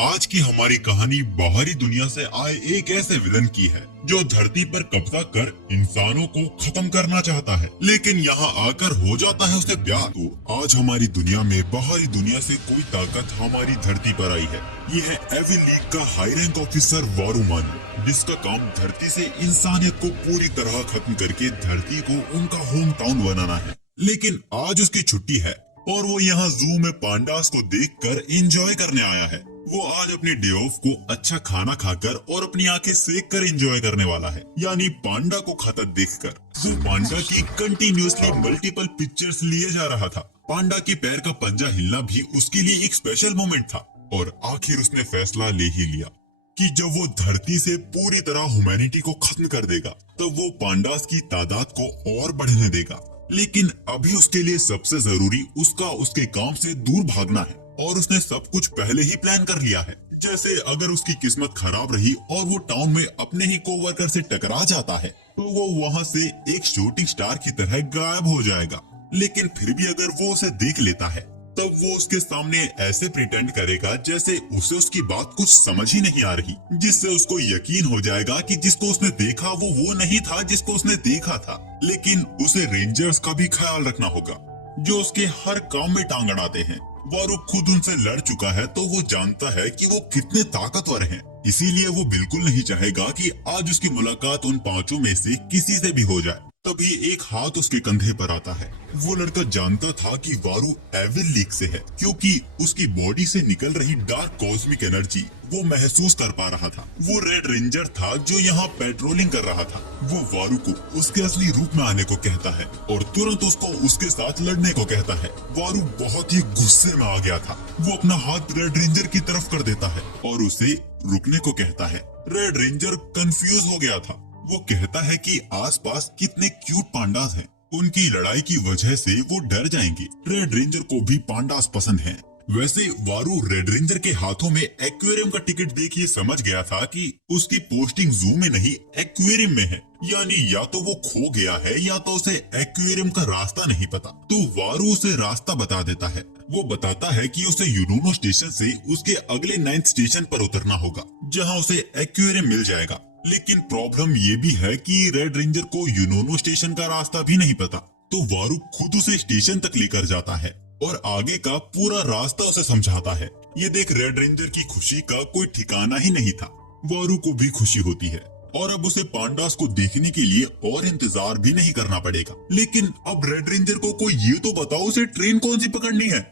आज की हमारी कहानी बाहरी दुनिया से आए एक ऐसे विलन की है जो धरती पर कब्जा कर इंसानों को खत्म करना चाहता है, लेकिन यहाँ आकर हो जाता है उसे प्यार। तो आज हमारी दुनिया में बाहरी दुनिया से कोई ताकत हमारी धरती पर आई है। ये है एविल लीग का हाई रैंक ऑफिसर वारूमानु, जिसका काम धरती से इंसानियत को पूरी तरह खत्म करके धरती को उनका होम टाउन बनाना है। लेकिन आज उसकी छुट्टी है और वो यहाँ जू में पांडास को देखकर एंजॉय करने आया है। वो आज अपने डे ऑफ को अच्छा खाना खाकर और अपनी आंखें सेक कर एंजॉय करने वाला है, यानी पांडा को खाता देखकर। वो पांडा की कंटिन्यूअसली मल्टीपल पिक्चर्स लिए जा रहा था। पांडा के पैर का पंजा हिलना भी उसके लिए एक स्पेशल मोमेंट था और आखिर उसने फैसला ले ही लिया कि जब वो धरती से पूरी तरह ह्यूमैनिटी को खत्म कर देगा तब वो पांडास की तादाद को और बढ़ने देगा। लेकिन अभी उसके लिए सबसे जरूरी उसका उसके काम से दूर भागना है और उसने सब कुछ पहले ही प्लान कर लिया है। जैसे अगर उसकी किस्मत खराब रही और वो टाउन में अपने ही कोवर्कर से टकरा जाता है तो वो वहाँ से एक शूटिंग स्टार की तरह गायब हो जाएगा। लेकिन फिर भी अगर वो उसे देख लेता है तब वो उसके सामने ऐसे प्रिटेंड करेगा जैसे उसे उसकी बात कुछ समझ ही नहीं आ रही, जिससे उसको यकीन हो जाएगा कि जिसको उसने देखा वो नहीं था जिसको उसने देखा था। लेकिन उसे रेंजर्स का भी ख्याल रखना होगा जो उसके हर काम में टांग अड़ाते हैं। वारू खुद उनसे लड़ चुका है तो वो जानता है कि वो कितने ताकतवर हैं। इसीलिए वो बिल्कुल नहीं चाहेगा कि आज उसकी मुलाकात उन पांचों में से किसी से भी हो जाए। तभी एक हाथ उसके कंधे पर आता है। वो लड़का जानता था कि वारू एविल लीग से है, क्योंकि उसकी बॉडी से निकल रही डार्क कॉस्मिक एनर्जी वो महसूस कर पा रहा था। वो रेड रेंजर था जो यहाँ पेट्रोलिंग कर रहा था। वो वारू को उसके असली रूप में आने को कहता है और तुरंत उसको उसके साथ लड़ने को कहता है। वारू बहुत ही गुस्से में आ गया था। वो अपना हाथ रेड रेंजर की तरफ कर देता है और उसे रुकने को कहता है। रेड रेंजर कंफ्यूज हो गया था। वो कहता है कि आसपास कितने क्यूट पांडास हैं, उनकी लड़ाई की वजह से वो डर जाएंगे। रेड रेंजर को भी पांडास पसंद हैं। वैसे वारू रेड रेंजर के हाथों में एक्वेरियम का टिकट देखिए समझ गया था कि उसकी पोस्टिंग जू में नहीं एक्वेरियम में है, यानी या तो वो खो गया है या तो उसे एक्वेरियम का रास्ता नहीं पता। तो वारू उसे रास्ता बता देता है। वो बताता है कि उसे यूनोनो स्टेशन से उसके अगले 9th स्टेशन पर उतरना होगा, जहाँ उसे एक्वेरियम मिल जाएगा। लेकिन प्रॉब्लम ये भी है कि रेड रेंजर को यूनोनो स्टेशन का रास्ता भी नहीं पता। तो वारू खुद उसे स्टेशन तक लेकर जाता है और आगे का पूरा रास्ता उसे समझाता है। ये देख रेड रेंजर की खुशी का कोई ठिकाना ही नहीं था। वारू को भी खुशी होती है और अब उसे पांडास को देखने के लिए और इंतजार भी नहीं करना पड़ेगा। लेकिन अब रेड रेंजर को कोई ये तो बताओ उसे ट्रेन कौन सी पकड़नी है।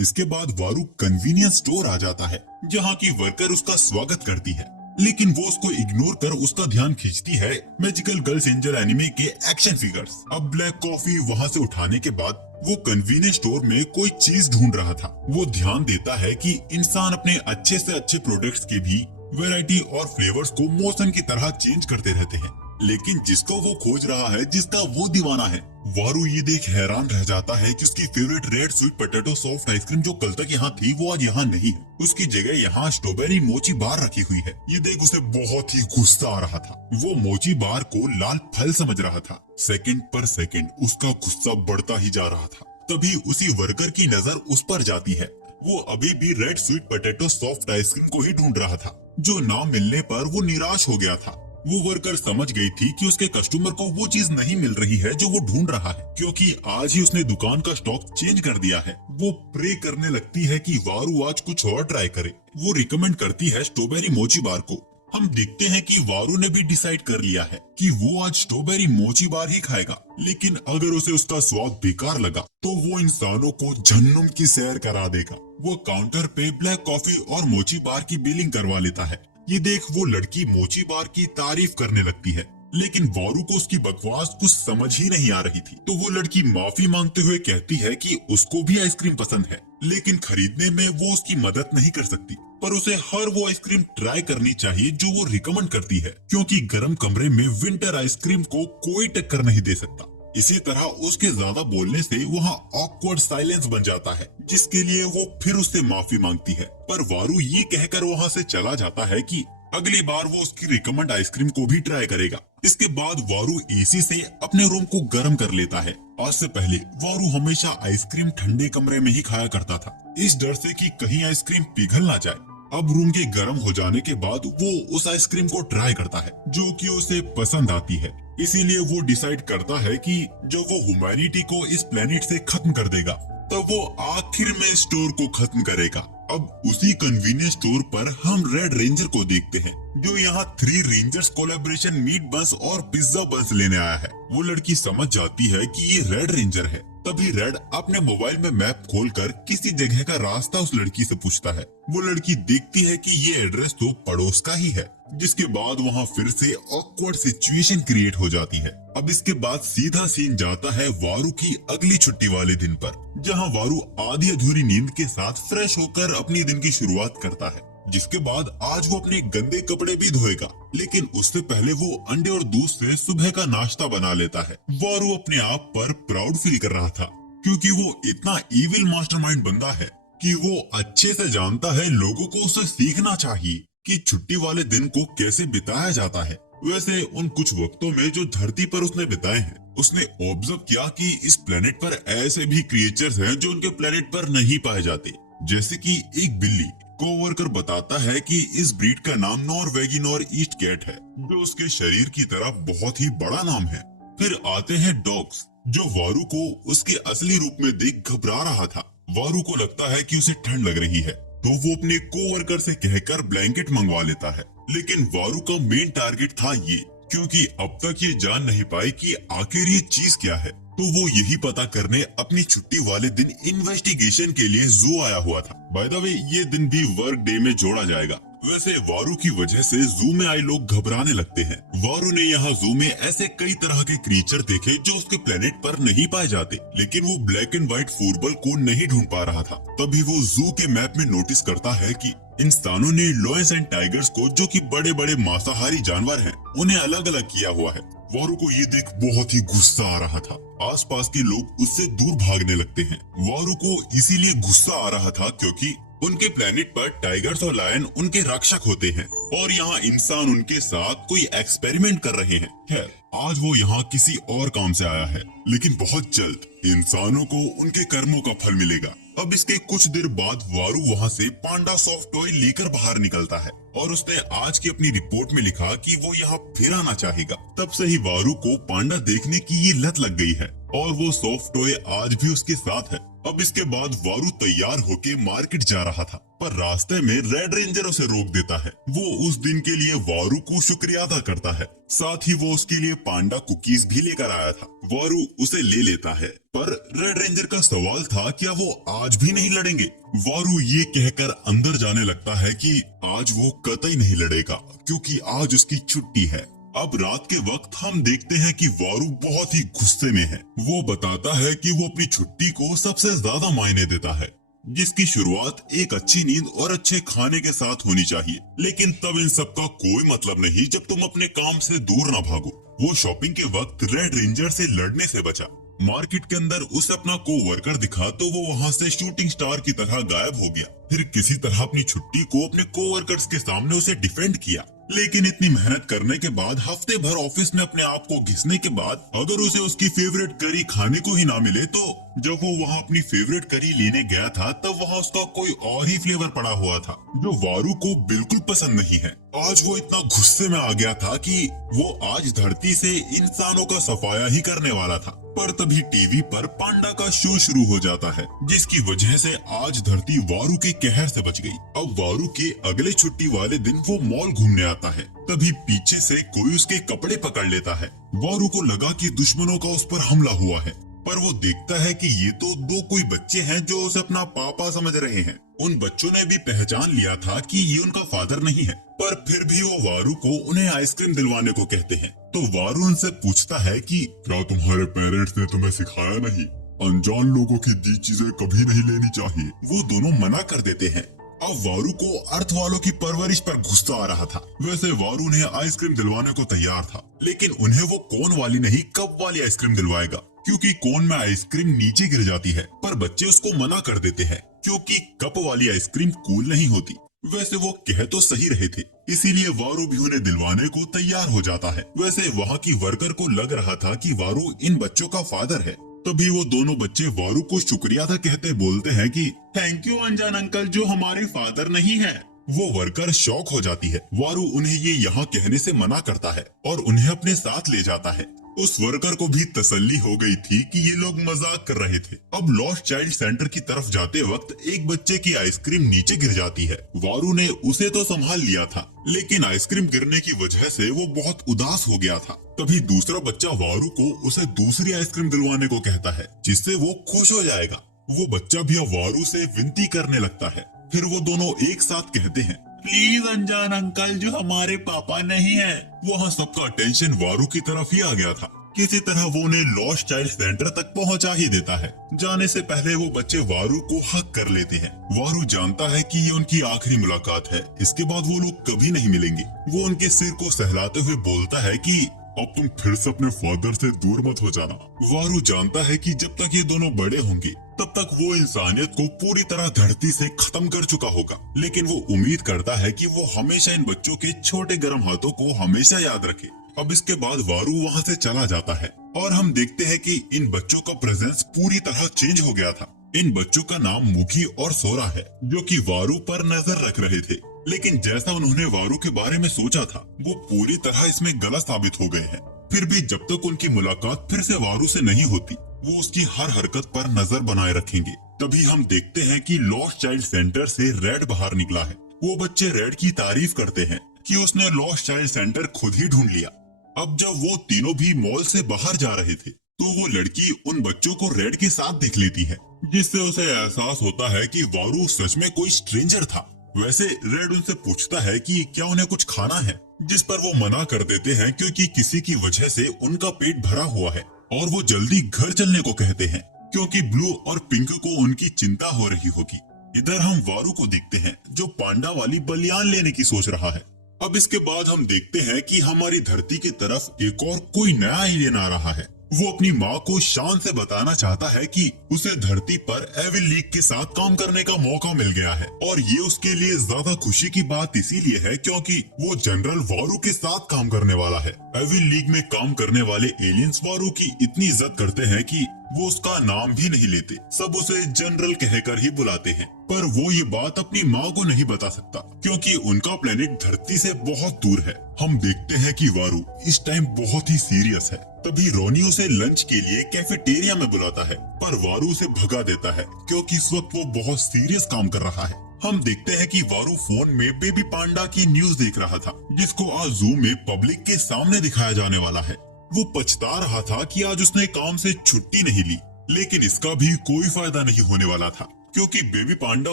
इसके बाद वारू कन्वीनियंस स्टोर आ जाता है जहाँ की वर्कर उसका स्वागत करती है, लेकिन वो उसको इग्नोर कर उसका ध्यान खींचती है मैजिकल गर्ल्स एंजल एनिमे के एक्शन फिगर्स। अब ब्लैक कॉफी वहाँ से उठाने के बाद वो कन्वीनियंस स्टोर में कोई चीज ढूंढ रहा था। वो ध्यान देता है कि इंसान अपने अच्छे से अच्छे प्रोडक्ट्स के भी वैरायटी और फ्लेवर्स को मौसम की तरह चेंज करते रहते हैं, लेकिन जिसको वो खोज रहा है, जिसका वो दीवाना है। वारू ये देख हैरान रह जाता है कि उसकी favourite red sweet potato soft ice cream जो कल तक यहाँ थी वो आज यहाँ नहीं है। उसकी जगह यहाँ स्ट्रॉबेरी मोची बार रखी हुई है। ये देख उसे बहुत ही गुस्सा आ रहा था। वो मोची बार को लाल फल समझ रहा था। सेकंड पर सेकंड उसका गुस्सा बढ़ता ही जा रहा था। तभी उसी वर्कर की नजर उस पर जाती है। वो अभी भी red sweet potato soft ice cream को ही ढूंढ रहा था, जो ना मिलने पर वो निराश हो गया था। वो वर्कर समझ गई थी कि उसके कस्टमर को वो चीज नहीं मिल रही है जो वो ढूंढ रहा है, क्योंकि आज ही उसने दुकान का स्टॉक चेंज कर दिया है। वो प्रे करने लगती है कि वारू आज कुछ और ट्राई करे। वो रिकमेंड करती है स्ट्रॉबेरी मोची बार को। हम देखते हैं कि वारू ने भी डिसाइड कर लिया है कि वो आज स्ट्रॉबेरी मोची बार ही खाएगा। लेकिन अगर उसे उसका स्वाद बेकार लगा तो वो इंसानों को जहन्नुम की सैर करा देगा। वो काउंटर पे ब्लैक कॉफी और मोची बार की बिलिंग करवा लेता है। ये देख वो लड़की मोची बार की तारीफ करने लगती है, लेकिन वारू को उसकी बकवास कुछ समझ ही नहीं आ रही थी। तो वो लड़की माफी मांगते हुए कहती है कि उसको भी आइसक्रीम पसंद है, लेकिन खरीदने में वो उसकी मदद नहीं कर सकती। पर उसे हर वो आइसक्रीम ट्राई करनी चाहिए जो वो रिकमेंड करती है, क्योंकि गर्म कमरे में विंटर आइसक्रीम को कोई टक्कर नहीं दे सकता। इसी तरह उसके ज्यादा बोलने से वहाँ ऑकवर्ड साइलेंस बन जाता है, जिसके लिए वो फिर उससे माफी मांगती है। पर वारू ये कहकर वहाँ से चला जाता है कि अगली बार वो उसकी रिकमेंड आइसक्रीम को भी ट्राई करेगा। इसके बाद वारू एसी से अपने रूम को गर्म कर लेता है। आज से पहले वारू हमेशा आइसक्रीम ठंडे कमरे में ही खाया करता था, इस डर से कि कहीं आइसक्रीम पिघल ना जाए। अब रूम के गर्म हो जाने के बाद वो उस आइसक्रीम को ट्राई करता है जो कि उसे पसंद आती है। इसीलिए वो डिसाइड करता है कि जब वो ह्यूमैनिटी को इस प्लेनेट से खत्म कर देगा तब वो आखिर में स्टोर को खत्म करेगा। अब उसी कन्वीनियंस स्टोर पर हम रेड रेंजर को देखते हैं जो यहाँ 3 रेंजर्स कोलैबोरेशन मीट बंस और पिज्जा बंस लेने आया है। वो लड़की समझ जाती है कि ये रेड रेंजर है। तभी रेड अपने मोबाइल में मैप खोलकर किसी जगह का रास्ता उस लड़की से पूछता है। वो लड़की देखती है कि ये एड्रेस तो पड़ोस का ही है, जिसके बाद वहाँ फिर से ऑकवर्ड सिचुएशन क्रिएट हो जाती है। अब इसके बाद सीधा सीन जाता है वारू की अगली छुट्टी वाले दिन पर, जहाँ वारू आधी अधूरी नींद के साथ फ्रेश होकर अपनी दिन की शुरुआत करता है। जिसके बाद आज वो अपने गंदे कपड़े भी धोएगा, लेकिन उससे पहले वो अंडे और दूध से सुबह का नाश्ता बना लेता है। वारू अपने आप पर प्राउड फील कर रहा था क्योंकि वो इतना इविल मास्टरमाइंड बंदा है कि वो अच्छे से जानता है लोगों को उससे सीखना चाहिए कि छुट्टी वाले दिन को कैसे बिताया जाता है। वैसे उन कुछ वक्तों में जो धरती पर उसने बिताए हैं, उसने ऑब्जर्व किया कि इस प्लेनेट पर ऐसे भी क्रिएचर्स हैं जो उनके प्लेनेट पर नहीं पाए जाते। जैसे कि एक बिल्ली कोवर्कर बताता है कि इस ब्रीड का नाम नॉर्वेगिनोर ईस्ट कैट है, जो उसके शरीर की तरह बहुत ही बड़ा नाम है। फिर आते हैं डॉग्स, जो वारू को उसके असली रूप में देख घबरा रहा था। वारू को लगता है कि उसे ठंड लग रही है, तो वो अपने कोवर्कर से कहकर ब्लैंकेट मंगवा लेता है। लेकिन वारू का मेन टारगेट था ये, क्योंकि अब तक ये जान नहीं पाई कि आखिर ये चीज क्या है। तो वो यही पता करने अपनी छुट्टी वाले दिन इन्वेस्टिगेशन के लिए जू आया हुआ था। बाय द वे ये दिन भी वर्क डे में जोड़ा जाएगा। वैसे वारू की वजह से जू में आए लोग घबराने लगते हैं। वारू ने यहाँ जू में ऐसे कई तरह के क्रीचर देखे जो उसके प्लेनेट पर नहीं पाए जाते, लेकिन वो ब्लैक एंड व्हाइट फुटबॉल को नहीं ढूंढ पा रहा था। तभी वो जू के मैप में नोटिस करता है कि इंसानों ने लॉयंस एंड टाइगर्स को, जो कि बड़े बड़े मांसाहारी जानवर हैं, उन्हें अलग अलग किया हुआ है। वारू को ये देख बहुत ही गुस्सा आ रहा था। आसपास के लोग उससे दूर भागने लगते हैं। वारू को इसीलिए गुस्सा आ रहा था क्योंकि उनके प्लेनेट पर टाइगर्स और लायन उनके रक्षक होते हैं और यहाँ इंसान उनके साथ कोई एक्सपेरिमेंट कर रहे हैं। खैर, आज वो यहाँ किसी और काम से आया है, लेकिन बहुत जल्द इंसानों को उनके कर्मों का फल मिलेगा। अब इसके कुछ देर बाद वारू वहाँ से पांडा सॉफ्ट टॉय लेकर बाहर निकलता है और उसने आज की अपनी रिपोर्ट में लिखा कि वो यहाँ फिर आना चाहेगा। तब से ही वारू को पांडा देखने की ये लत लग गई है और वो सॉफ्ट टॉय आज भी उसके साथ है। अब इसके बाद वारू तैयार होके मार्केट जा रहा था, पर रास्ते में रेड रेंजर उसे रोक देता है। वो उस दिन के लिए वारू को शुक्रिया अदा करता है, साथ ही वो उसके लिए पांडा कुकीज भी लेकर आया था। वारू उसे ले लेता है, पर रेड रेंजर का सवाल था क्या वो आज भी नहीं लड़ेंगे। वारू ये कहकर अंदर जाने लगता है कि आज वो कतई नहीं लड़ेगा क्योंकि आज उसकी छुट्टी है। अब रात के वक्त हम देखते हैं कि वारू बहुत ही गुस्से में है। वो बताता है कि वो अपनी छुट्टी को सबसे ज्यादा मायने देता है, जिसकी शुरुआत एक अच्छी नींद और अच्छे खाने के साथ होनी चाहिए। लेकिन तब इन सब का कोई मतलब नहीं जब तुम अपने काम से दूर ना भागो। वो शॉपिंग के वक्त रेड रेंजर से लड़ने से बचा। मार्केट के अंदर उसे अपना कोवर्कर दिखा तो वो वहाँ से शूटिंग स्टार की तरह गायब हो गया। फिर किसी तरह अपनी छुट्टी को अपने कोवर्कर्स के सामने उसे डिफेंड किया। लेकिन इतनी मेहनत करने के बाद, हफ्ते भर ऑफिस में अपने आप को घिसने के बाद, अगर उसे उसकी फेवरेट करी खाने को ही ना मिले, तो जब वो वहाँ अपनी फेवरेट करी लेने गया था तब वहाँ उसका कोई और ही फ्लेवर पड़ा हुआ था जो वारू को बिल्कुल पसंद नहीं है। आज वो इतना गुस्से में आ गया था कि वो आज धरती से इंसानों का सफाया ही करने वाला था। पर तभी टीवी पर पांडा का शो शुरू हो जाता है, जिसकी वजह से आज धरती वारू के कहर से बच गई। अब वारू के अगले छुट्टी वाले दिन वो मॉल घूमने आता है, तभी पीछे से कोई उसके कपड़े पकड़ लेता है। वारू को लगा कि दुश्मनों का उस पर हमला हुआ है, पर वो देखता है कि ये तो दो कोई बच्चे हैं जो उसे अपना पापा समझ रहे हैं। उन बच्चों ने भी पहचान लिया था कि ये उनका फादर नहीं है, पर फिर भी वो वारू को उन्हें आइसक्रीम दिलवाने को कहते हैं। तो वारू उनसे पूछता है कि क्या तुम्हारे पेरेंट्स ने तुम्हें सिखाया नहीं, अनजान लोगों की दी चीजें कभी नहीं लेनी चाहिए। वो दोनों मना कर देते हैं। अब वारू को अर्थ वालों की परवरिश पर गुस्सा आ रहा था। वैसे वारू उन्हें आइसक्रीम दिलवाने को तैयार था, लेकिन उन्हें वो कोन वाली नहीं कप वाली आइसक्रीम दिलवाएगा, क्योंकि कोन में आइसक्रीम नीचे गिर जाती है। पर बच्चे उसको मना कर देते हैं क्योंकि कप वाली आइसक्रीम कूल नहीं होती। वैसे वो कह तो सही रहे थे, इसीलिए वारू भी उन्हें दिलवाने को तैयार हो जाता है। वैसे वहाँ की वर्कर को लग रहा था कि वारू इन बच्चों का फादर है। तभी वो दोनों बच्चे वारू को शुक्रिया था कहते बोलते हैं कि थैंक यू अनजान अंकल, जो हमारे फादर नहीं है। वो वर्कर शॉक हो जाती है। वारू उन्हें ये यहाँ कहने से मना करता है और उन्हें अपने साथ ले जाता है। उस वर्कर को भी तसल्ली हो गई थी कि ये लोग मजाक कर रहे थे। अब लॉस्ट चाइल्ड सेंटर की तरफ जाते वक्त एक बच्चे की आइसक्रीम नीचे गिर जाती है। वारू ने उसे तो संभाल लिया था, लेकिन आइसक्रीम गिरने की वजह से वो बहुत उदास हो गया था। तभी दूसरा बच्चा वारू को उसे दूसरी आइसक्रीम दिलवाने को कहता है, जिससे वो खुश हो जाएगा। वो बच्चा भी अब वारू से विनती करने लगता है। फिर वो दोनों एक साथ कहते हैं, प्लीज अनजान अंकल, जो हमारे पापा नहीं है। वहाँ सबका अटेंशन वारू की तरफ ही आ गया था। किसी तरह वो उन्हें लॉस्ट चाइल्ड सेंटर तक पहुँचा ही देता है। जाने से पहले वो बच्चे वारू को हक कर लेते हैं। वारू जानता है कि ये उनकी आखिरी मुलाकात है, इसके बाद वो लोग कभी नहीं मिलेंगे। वो उनके सिर को सहलाते हुए बोलता है कि अब तुम फिर से अपने फादर से दूर मत हो जाना। वारू जानता है कि जब तक ये दोनों बड़े होंगे तब तक वो इंसानियत को पूरी तरह धरती से खत्म कर चुका होगा, लेकिन वो उम्मीद करता है कि वो हमेशा इन बच्चों के छोटे गर्म हाथों को हमेशा याद रखे। अब इसके बाद वारू वहाँ से चला जाता है और हम देखते हैं कि इन बच्चों का प्रेजेंस पूरी तरह चेंज हो गया था। इन बच्चों का नाम मुखी और सोरा है, जो कि वारू पर नजर रख रहे थे। लेकिन जैसा उन्होंने वारू के बारे में सोचा था, वो पूरी तरह इसमें गलत साबित हो गए हैं। फिर भी जब तक उनकी मुलाकात फिर से वारू से नहीं होती, वो उसकी हर हरकत पर नजर बनाए रखेंगे। तभी हम देखते हैं कि लॉस्ट चाइल्ड सेंटर से रेड बाहर निकला है। वो बच्चे रेड की तारीफ करते हैं कि उसने लॉस्ट चाइल्ड सेंटर खुद ही ढूंढ लिया। अब जब वो तीनों भी मॉल से बाहर जा रहे थे, तो वो लड़की उन बच्चों को रेड के साथ देख लेती है, जिससे उसे एहसास होता है कि वारू सच में कोई स्ट्रेंजर था। वैसे रेड उनसे पूछता है कि क्या उन्हें कुछ खाना है, जिस पर वो मना कर देते हैं क्योंकि किसी की वजह से उनका पेट भरा हुआ है और वो जल्दी घर चलने को कहते हैं, क्योंकि ब्लू और पिंक को उनकी चिंता हो रही होगी। इधर हम वारू को देखते हैं, जो पांडा वाली बलियान लेने की सोच रहा है। अब इसके बाद हम देखते हैं कि हमारी धरती की तरफ एक और कोई नया एलियन आ रहा है। वो अपनी माँ को शान से बताना चाहता है कि उसे धरती पर एविल लीग के साथ काम करने का मौका मिल गया है, और ये उसके लिए ज्यादा खुशी की बात इसीलिए है क्योंकि वो जनरल वारू के साथ काम करने वाला है। एविल लीग में काम करने वाले एलियंस वारू की इतनी इज्जत करते हैं कि वो उसका नाम भी नहीं लेते, सब उसे जनरल कहकर ही बुलाते हैं। पर वो ये बात अपनी माँ को नहीं बता सकता क्योंकि उनका प्लेनेट धरती से बहुत दूर है। हम देखते हैं कि वारू इस टाइम बहुत ही सीरियस है। तभी रोनी उसे लंच के लिए कैफेटेरिया में बुलाता है, पर वारू उसे भगा देता है क्योंकि इस वक्त वो बहुत सीरियस काम कर रहा है। हम देखते हैं कि वारू फोन में बेबी पांडा की न्यूज देख रहा था, जिसको आज जू में पब्लिक के सामने दिखाया जाने वाला है। वो पछता रहा था कि आज उसने काम से छुट्टी नहीं ली, लेकिन इसका भी कोई फायदा नहीं होने वाला था क्योंकि बेबी पांडा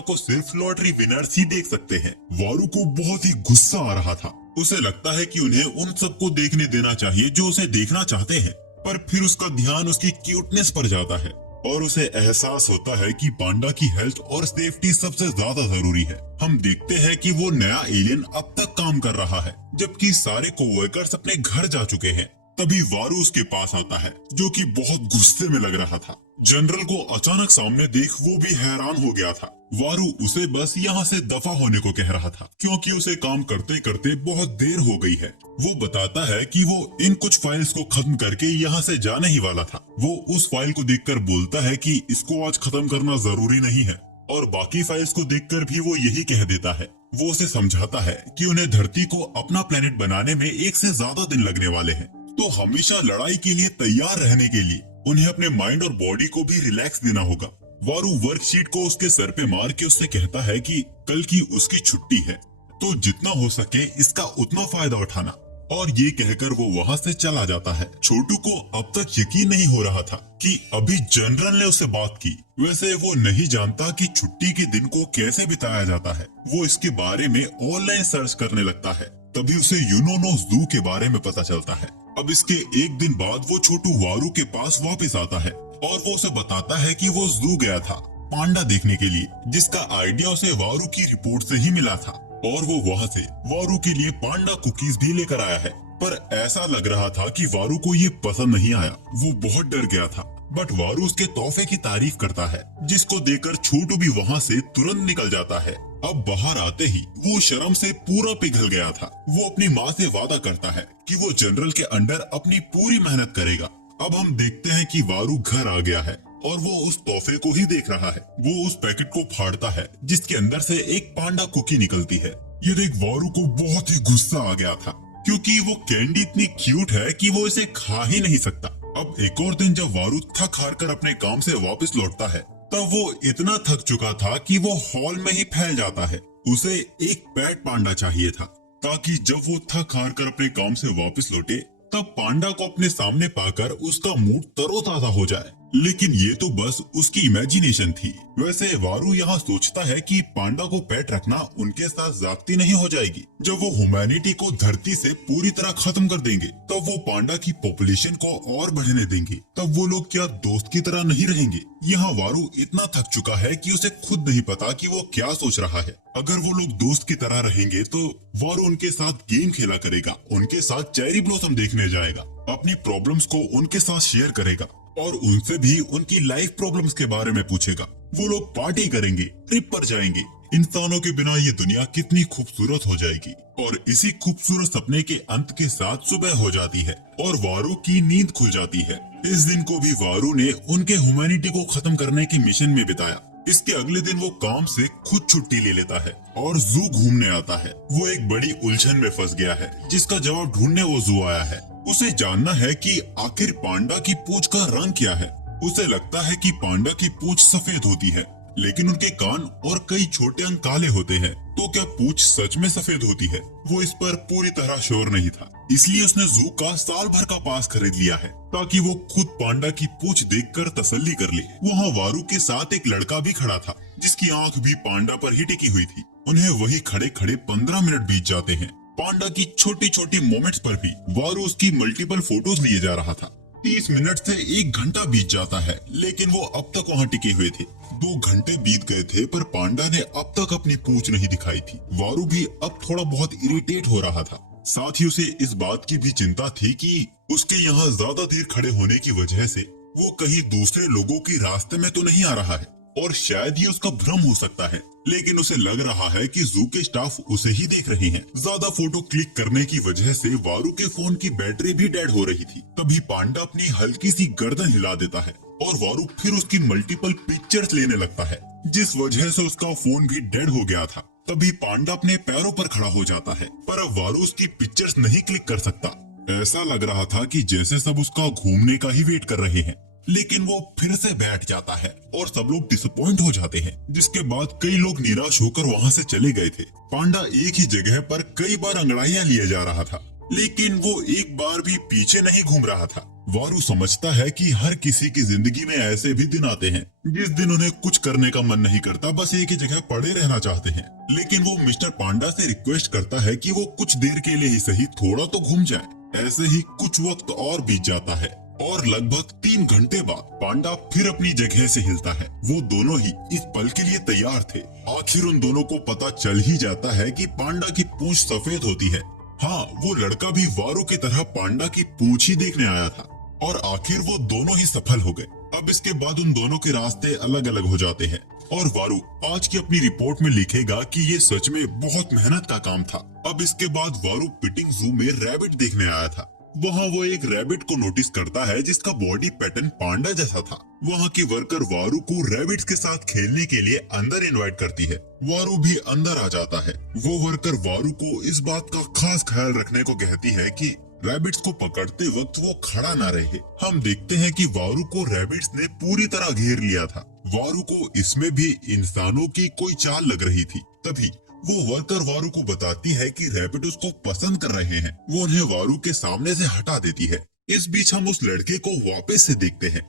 को सिर्फ लॉटरी विनर्स ही देख सकते हैं। वारू को बहुत ही गुस्सा आ रहा था। उसे लगता है कि उन्हें उन सबको देखने देना चाहिए जो उसे देखना चाहते हैं, पर फिर उसका ध्यान उसकी क्यूटनेस पर जाता है और उसे एहसास होता है कि पांडा की हेल्थ और सेफ्टी सबसे ज्यादा जरूरी है। हम देखते हैं कि वो नया एलियन अब तक काम कर रहा है, जबकि सारे कोवर्कर्स अपने घर जा चुके हैं। तभी वारू उसके पास आता है, जो कि बहुत गुस्से में लग रहा था। जनरल को अचानक सामने देख वो भी हैरान हो गया था। वारू उसे बस यहाँ से दफा होने को कह रहा था क्योंकि उसे काम करते करते बहुत देर हो गई है। वो बताता है कि वो इन कुछ फाइल्स को खत्म करके यहाँ से जाने ही वाला था। वो उस फाइल को देखकर बोलता है कि इसको आज खत्म करना जरूरी नहीं है, और बाकी फाइल्स को देखकर भी वो यही कह देता है। वो उसे समझाता है कि उन्हें धरती को अपना प्लेनेट बनाने में 1 से ज्यादा दिन लगने वाले हैं, तो हमेशा लड़ाई के लिए तैयार रहने के लिए उन्हें अपने माइंड और बॉडी को भी रिलैक्स देना होगा। वारू वर्कशीट को उसके सर पे मार के उससे कहता है कि कल की उसकी छुट्टी है, तो जितना हो सके इसका उतना फायदा उठाना, और ये कहकर वो वहाँ से चला जाता है। छोटू को अब तक यकीन नहीं हो रहा था कि अभी जनरल ने उससे बात की। वैसे वो नहीं जानता कि छुट्टी के दिन को कैसे बिताया जाता है। वो इसके बारे में ऑनलाइन सर्च करने लगता है, तभी उसे यूनोनो जू के बारे में पता चलता है। अब इसके एक दिन बाद वो छोटू वारू के पास वापस आता है और वो उसे बताता है कि वो जू गया था पांडा देखने के लिए, जिसका आइडिया उसे वारू की रिपोर्ट से ही मिला था, और वो वहाँ से वारू के लिए पांडा कुकीज भी लेकर आया है। पर ऐसा लग रहा था कि वारू को ये पसंद नहीं आया। वो बहुत डर गया था, बट वारू उसके तोहफे की तारीफ करता है, जिसको देखकर छोटू भी वहाँ से तुरंत निकल जाता है। अब बाहर आते ही वो शर्म से पूरा पिघल गया था। वो अपनी माँ से वादा करता है कि वो जनरल के अंडर अपनी पूरी मेहनत करेगा। अब हम देखते हैं कि वारू घर आ गया है और वो उस तोहफे को ही देख रहा है। वो उस पैकेट को फाड़ता है जिसके अंदर से एक पांडा कुकी निकलती है। ये देख वारू को बहुत ही गुस्सा आ गया था, क्योंकि वो कैंडी इतनी क्यूट है कि वो इसे खा ही नहीं सकता। अब एक और दिन जब वारू थक हार कर अपने काम से वापस लौटता है, तब वो इतना थक चुका था कि वो हॉल में ही फैल जाता है। उसे एक पेट पांडा चाहिए था, ताकि जब वो थक हार कर अपने काम से वापस लौटे, तब पांडा को अपने सामने पाकर उसका मूड तरोताजा हो जाए। लेकिन ये तो बस उसकी इमेजिनेशन थी। वैसे वारू यहाँ सोचता है कि पांडा को पेट रखना उनके साथ ज्यादती नहीं हो जाएगी। जब वो ह्यूमैनिटी को धरती से पूरी तरह खत्म कर देंगे, तब वो पांडा की पॉपुलेशन को और बढ़ने देंगे। तब वो लोग क्या दोस्त की तरह नहीं रहेंगे? यहाँ वारू इतना थक चुका है कि उसे खुद नहीं पता कि वो क्या सोच रहा है। अगर वो लोग दोस्त की तरह रहेंगे तो वारू उनके साथ गेम खेला करेगा, उनके साथ चेरी ब्लॉसम देखने जाएगा, अपनी प्रॉब्लम्स को उनके साथ शेयर करेगा और उनसे भी उनकी लाइफ प्रॉब्लम्स के बारे में पूछेगा। वो लोग पार्टी करेंगे, ट्रिप पर जाएंगे। इंसानों के बिना ये दुनिया कितनी खूबसूरत हो जाएगी। और इसी खूबसूरत सपने के अंत के साथ सुबह हो जाती है और वारू की नींद खुल जाती है। इस दिन को भी वारू ने उनके ह्यूमैनिटी को खत्म करने के मिशन में बिताया। इसके अगले दिन वो काम से खुद छुट्टी ले लेता है और जू घूमने आता है। वो एक बड़ी उलझन में फंस गया है, जिसका जवाब ढूंढने वो जू आया है। उसे जानना है कि आखिर पांडा की पूंछ का रंग क्या है। उसे लगता है कि पांडा की पूंछ सफेद होती है, लेकिन उनके कान और कई छोटे अंग काले होते हैं। तो क्या पूंछ सच में सफेद होती है? वो इस पर पूरी तरह श्योर नहीं था, इसलिए उसने जू का साल भर का पास खरीद लिया है, ताकि वो खुद पांडा की पूंछ देखकर तसल्ली कर ले। वहाँ वारू के साथ एक लड़का भी खड़ा था, जिसकी आंख भी पांडा पर ही टिकी हुई थी। उन्हें वही खड़े खड़े 15 मिनट बीत जाते हैं। पांडा की छोटी छोटी मोमेंट्स पर भी वारू उसकी मल्टीपल फोटोज लिए जा रहा था। 30 मिनट से 1 घंटा बीत जाता है, लेकिन वो अब तक वहाँ टिके हुए थे। 2 घंटे बीत गए थे, पर पांडा ने अब तक अपनी पूंछ नहीं दिखाई थी। वारू भी अब थोड़ा बहुत इरिटेट हो रहा था। साथ ही उसे इस बात की भी चिंता थी कि उसके यहाँ ज्यादा देर खड़े होने की वजह से वो कहीं दूसरे लोगों के रास्ते में तो नहीं आ रहा है, और शायद ये उसका भ्रम हो सकता है। लेकिन उसे लग रहा है कि जू के स्टाफ उसे ही देख रहे हैं। ज्यादा फोटो क्लिक करने की वजह से वारू के फोन की बैटरी भी डेड हो रही थी। तभी पांडा अपनी हल्की सी गर्दन हिला देता है और वारू फिर उसकी मल्टीपल पिक्चर्स लेने लगता है, जिस वजह से उसका फोन भी डेड हो गया था। तभी पांडा अपने पैरों पर खड़ा हो जाता है, पर अब वारू उसकी पिक्चर्स नहीं क्लिक कर सकता। ऐसा लग रहा था कि जैसे सब उसका घूमने का ही वेट कर रहे हैं। लेकिन वो फिर से बैठ जाता है और सब लोग डिसअपॉइंट हो जाते हैं, जिसके बाद कई लोग निराश होकर वहाँ से चले गए थे। पांडा एक ही जगह पर कई बार अंगड़ाइयाँ लिए जा रहा था, लेकिन वो एक बार भी पीछे नहीं घूम रहा था। वारू समझता है कि हर किसी की जिंदगी में ऐसे भी दिन आते हैं जिस दिन उन्हें कुछ करने का मन नहीं करता, बस एक ही जगह पड़े रहना चाहते हैं। लेकिन वो मिस्टर पांडा से रिक्वेस्ट करता है कि वो कुछ देर के लिए ही सही थोड़ा तो घूम जाए। ऐसे ही कुछ वक्त और बीत जाता है और लगभग 3 घंटे बाद पांडा फिर अपनी जगह से हिलता है। वो दोनों ही इस पल के लिए तैयार थे। आखिर उन दोनों को पता चल ही जाता है कि पांडा की पूंछ सफेद होती है। हाँ, वो लड़का भी वारू की तरह पांडा की पूंछ ही देखने आया था और आखिर वो दोनों ही सफल हो गए। अब इसके बाद उन दोनों के रास्ते अलग अलग हो जाते हैं और वारू आज की अपनी रिपोर्ट में लिखेगा कि ये सच में बहुत मेहनत का काम था। अब इसके बाद वारू पिटिंग जू में रैबिट देखने आया था। वहाँ वो एक रैबिट को नोटिस करता है जिसका बॉडी पैटर्न पांडा जैसा था। वहाँ की वर्कर वारू को रैबिट्स के साथ खेलने के लिए अंदर इनवाइट करती है। वारू भी अंदर आ जाता है। वो वर्कर वारू को इस बात का खास ख्याल रखने को कहती है कि रैबिट्स को पकड़ते वक्त वो खड़ा ना रहे। हम देखते हैं कि वारू को रैबिट्स ने पूरी तरह घेर लिया था। वारू को इसमें भी इंसानों की कोई चाल लग रही थी। तभी वो वर्कर वारू को बताती है कि रैबिट उसको पसंद कर रहे हैं। वो उन्हें वारू के सामने से हटा देती है। इस बीच हम उस लड़के को वापस से देखते हैं।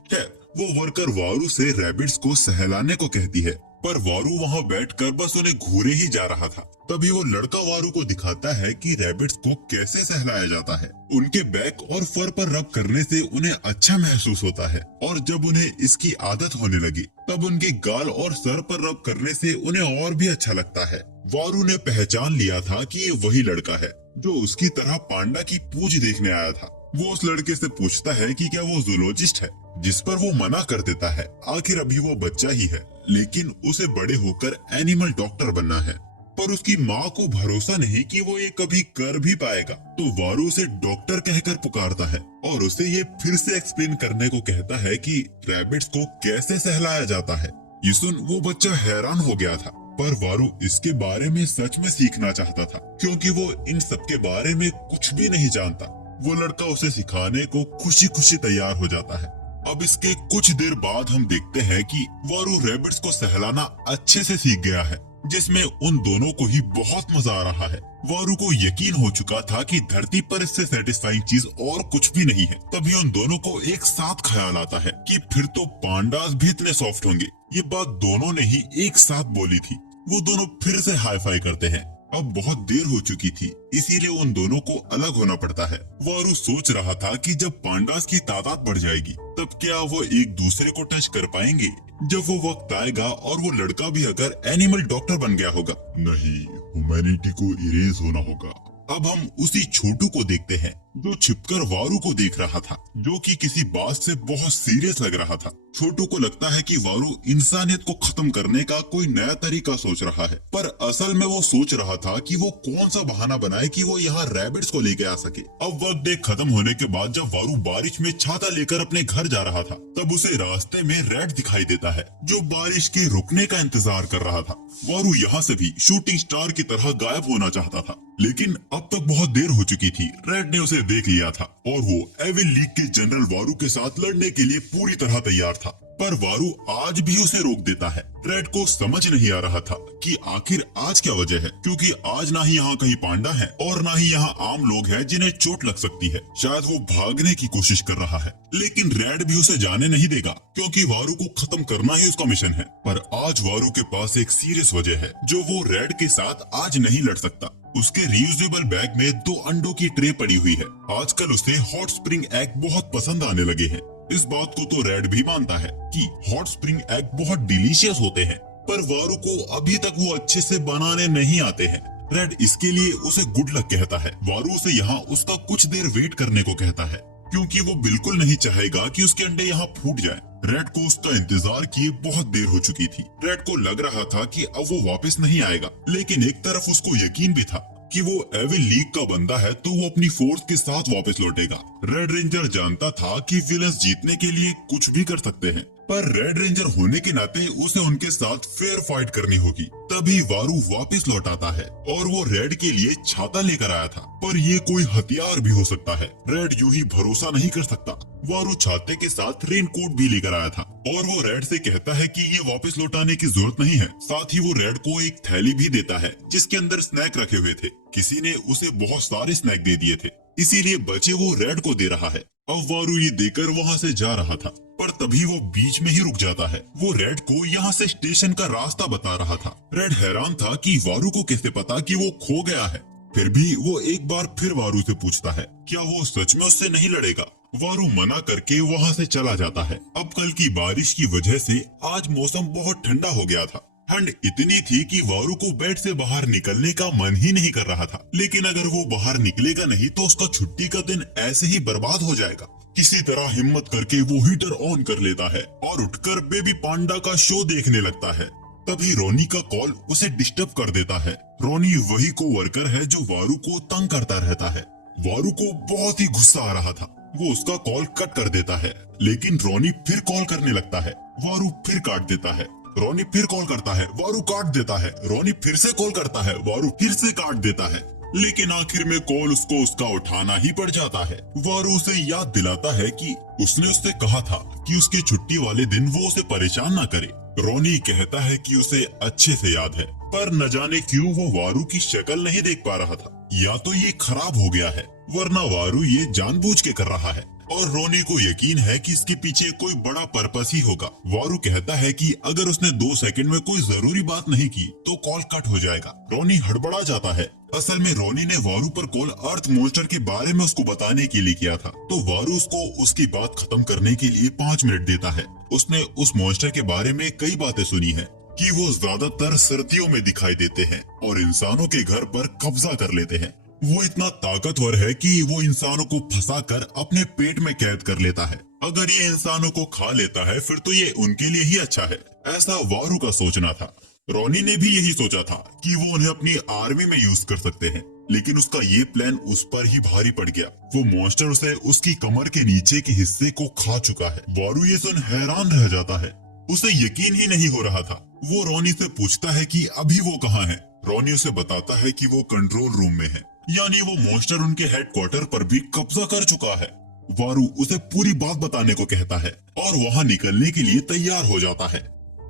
वो वर्कर वारू से रैबिट्स को सहलाने को कहती है, पर वारू वहाँ बैठकर बस उन्हें घूरे ही जा रहा था। तभी वो लड़का वारू को दिखाता है कि रैबिट्स को कैसे सहलाया जाता है। उनके बैक और फर पर रब करने से उन्हें अच्छा महसूस होता है और जब उन्हें इसकी आदत होने लगी तब उनके गाल और सर पर रब करने से उन्हें और भी अच्छा लगता है। वारू ने पहचान लिया था कि ये वही लड़का है जो उसकी तरह पांडा की पूंछ देखने आया था। वो उस लड़के से पूछता है कि क्या वो जूलॉजिस्ट है, जिस पर वो मना कर देता है। आखिर अभी वो बच्चा ही है, लेकिन उसे बड़े होकर एनिमल डॉक्टर बनना है। पर उसकी माँ को भरोसा नहीं कि वो ये कभी कर भी पाएगा। तो वारू उसे डॉक्टर कहकर पुकारता है और उसे ये फिर से एक्सप्लेन करने को कहता है कि रैबिट्स को कैसे सहलाया जाता है। ये सुन वो बच्चा हैरान हो गया था। पर वारू इसके बारे में सच में सीखना चाहता था, क्योंकि वो इन सब के बारे में कुछ भी नहीं जानता। वो लड़का उसे सिखाने को खुशी खुशी तैयार हो जाता है। अब इसके कुछ देर बाद हम देखते हैं कि वारू रैबिट्स को सहलाना अच्छे से सीख गया है, जिसमें उन दोनों को ही बहुत मजा आ रहा है। वारू को यकीन हो चुका था कि धरती पर इससे सेटिस्फाइंग चीज और कुछ भी नहीं है। तभी उन दोनों को एक साथ ख्याल आता है कि फिर तो पांडास भी इतने सॉफ्ट होंगे। ये बात दोनों ने ही एक साथ बोली थी। वो दोनों फिर से हाई फाई करते हैं। अब बहुत देर हो चुकी थी, इसीलिए उन दोनों को अलग होना पड़ता है। वारू सोच रहा था कि जब पांडास की तादाद बढ़ जाएगी तब क्या वो एक दूसरे को टच कर पाएंगे। जब वो वक्त आएगा और वो लड़का भी अगर एनिमल डॉक्टर बन गया होगा, नहीं, ह्यूमैनिटी को इरेज होना होगा। अब हम उसी छोटू को देखते हैं जो छिपकर वारू को देख रहा था, जो कि किसी बात से बहुत सीरियस लग रहा था। छोटू को लगता है कि वारू इंसानियत को खत्म करने का कोई नया तरीका सोच रहा है, पर असल में वो सोच रहा था कि वो कौन सा बहाना बनाए कि वो यहाँ रैबिट्स को लेके आ सके। अब वर्क डे खत्म होने के बाद जब वारू बारिश में छाता लेकर अपने घर जा रहा था, तब उसे रास्ते में रेड दिखाई देता है, जो बारिश के रुकने का इंतजार कर रहा था। वारू यहाँ से भी शूटिंग स्टार की तरह गायब होना चाहता था, लेकिन अब तक बहुत देर हो चुकी थी। रेड ने उसे देख लिया था और वो एविल लीग के जनरल वारू के साथ लड़ने के लिए पूरी तरह तैयार था। पर वारू आज भी उसे रोक देता है। रेड को समझ नहीं आ रहा था कि आखिर आज क्या वजह है, क्योंकि आज ना ही यहाँ कहीं पांडा है और ना ही यहाँ आम लोग हैं जिन्हें चोट लग सकती है। शायद वो भागने की कोशिश कर रहा है, लेकिन रेड भी उसे जाने नहीं देगा, क्योंकि वारू को खत्म करना ही उसका मिशन है। पर आज वारू के पास एक सीरियस वजह है जो वो रेड के साथ आज नहीं लड़ सकता। उसके रियूजेबल बैग में 2 अंडों की ट्रे पड़ी हुई है। आजकल उसे हॉट स्प्रिंग एग बहुत पसंद आने लगे हैं। इस बात को तो रेड भी मानता है कि हॉट स्प्रिंग एग बहुत डिलीशियस होते हैं, पर वारू को अभी तक वो अच्छे से बनाने नहीं आते हैं। रेड इसके लिए उसे गुड लक कहता है। वारू उसे यहाँ उसका कुछ देर वेट करने को कहता है, क्योंकि वो बिल्कुल नहीं चाहेगा कि उसके अंडे यहाँ फूट जाए। रेड को उसका इंतजार किए बहुत देर हो चुकी थी। रेड को लग रहा था कि अब वो वापस नहीं आएगा, लेकिन एक तरफ उसको यकीन भी था कि वो एविल लीग का बंदा है तो वो अपनी फोर्स के साथ वापस लौटेगा। रेड रेंजर जानता था कि विलन्स जीतने के लिए कुछ भी कर सकते हैं, पर रेड रेंजर होने के नाते उसे उनके साथ फेयर फाइट करनी होगी। तभी वारू वापस लौट आता है और वो रेड के लिए छाता लेकर आया था, पर ये कोई हथियार भी हो सकता है। रेड यूं ही भरोसा नहीं कर सकता। वारू छाते के साथ रेनकोट भी लेकर आया था और वो रेड से कहता है कि ये वापस लौटाने की जरूरत नहीं है। साथ ही वो रेड को एक थैली भी देता है जिसके अंदर स्नैक रखे हुए थे। किसी ने उसे बहुत सारे स्नैक दे दिए थे, इसीलिए बचे वो रेड को दे रहा है। अब वारू ये देकर वहाँ से जा रहा था, पर तभी वो बीच में ही रुक जाता है। वो रेड को यहाँ से स्टेशन का रास्ता बता रहा था। रेड हैरान था कि वारू को कैसे पता कि वो खो गया है। फिर भी वो एक बार फिर वारू से पूछता है क्या वो सच में उससे नहीं लड़ेगा। वारू मना करके वहाँ से चला जाता है। अब कल की बारिश की वजह से आज मौसम बहुत ठंडा हो गया था। ठंड इतनी थी कि वारू को बेड से बाहर निकलने का मन ही नहीं कर रहा था, लेकिन अगर वो बाहर निकलेगा नहीं तो उसका छुट्टी का दिन ऐसे ही बर्बाद हो जाएगा। किसी तरह हिम्मत करके वो हीटर ऑन कर लेता है और उठकर बेबी पांडा का शो देखने लगता है। तभी रोनी का कॉल उसे डिस्टर्ब कर देता है। रोनी वही कोवर्कर है जो वारू को तंग करता रहता है। वारू को बहुत ही गुस्सा आ रहा था। वो उसका कॉल कट कर देता है, लेकिन रोनी फिर कॉल करने लगता है। वारू फिर काट देता है। रोनी फिर कॉल करता है, वारू काट देता है। रोनी फिर से कॉल करता है, वारू फिर से काट देता है। लेकिन आखिर में कॉल उसको उसका उठाना ही पड़ जाता है। वारू उसे याद दिलाता है कि उसने उससे कहा था कि उसके छुट्टी वाले दिन वो उसे परेशान ना करे। रोनी कहता है कि उसे अच्छे से याद है, पर न जाने क्यों वो वारू की शक्ल नहीं देख पा रहा था। या तो ये खराब हो गया है, वरना वारू ये जानबूझ के कर रहा है। और रोनी को यकीन है कि इसके पीछे कोई बड़ा पर्पस ही होगा। वारू कहता है कि अगर उसने 2 सेकंड में कोई जरूरी बात नहीं की तो कॉल कट हो जाएगा। रोनी हड़बड़ा जाता है। असल में रोनी ने वारू पर कॉल अर्थ मॉन्स्टर के बारे में उसको बताने के लिए किया था, तो वारू उसको उसकी बात खत्म करने के लिए 5 मिनट देता है। उसने उस मॉन्स्टर के बारे में कई बातें सुनी है कि वो ज्यादातर सर्दियों में दिखाई देते हैं और इंसानों के घर पर कब्जा कर लेते हैं। वो इतना ताकतवर है कि वो इंसानों को फंसाकर अपने पेट में कैद कर लेता है। अगर ये इंसानों को खा लेता है फिर तो ये उनके लिए ही अच्छा है, ऐसा वारू का सोचना था। रोनी ने भी यही सोचा था कि वो उन्हें अपनी आर्मी में यूज कर सकते हैं, लेकिन उसका ये प्लान उस पर ही भारी पड़ गया। वो मॉन्स्टर उसे उसकी कमर के नीचे के हिस्से को खा चुका है। वारू ये सुन हैरान रह जाता है। उसे यकीन ही नहीं हो रहा था। वो रोनी से पूछता है कि अभी वो कहाँ है। रोनी उसे बताता है कि वो कंट्रोल रूम में है, यानी वो मॉन्स्टर उनके हेडक्वार्टर पर भी कब्जा कर चुका है। वारू उसे पूरी बात बताने को कहता है और वहाँ निकलने के लिए तैयार हो जाता है।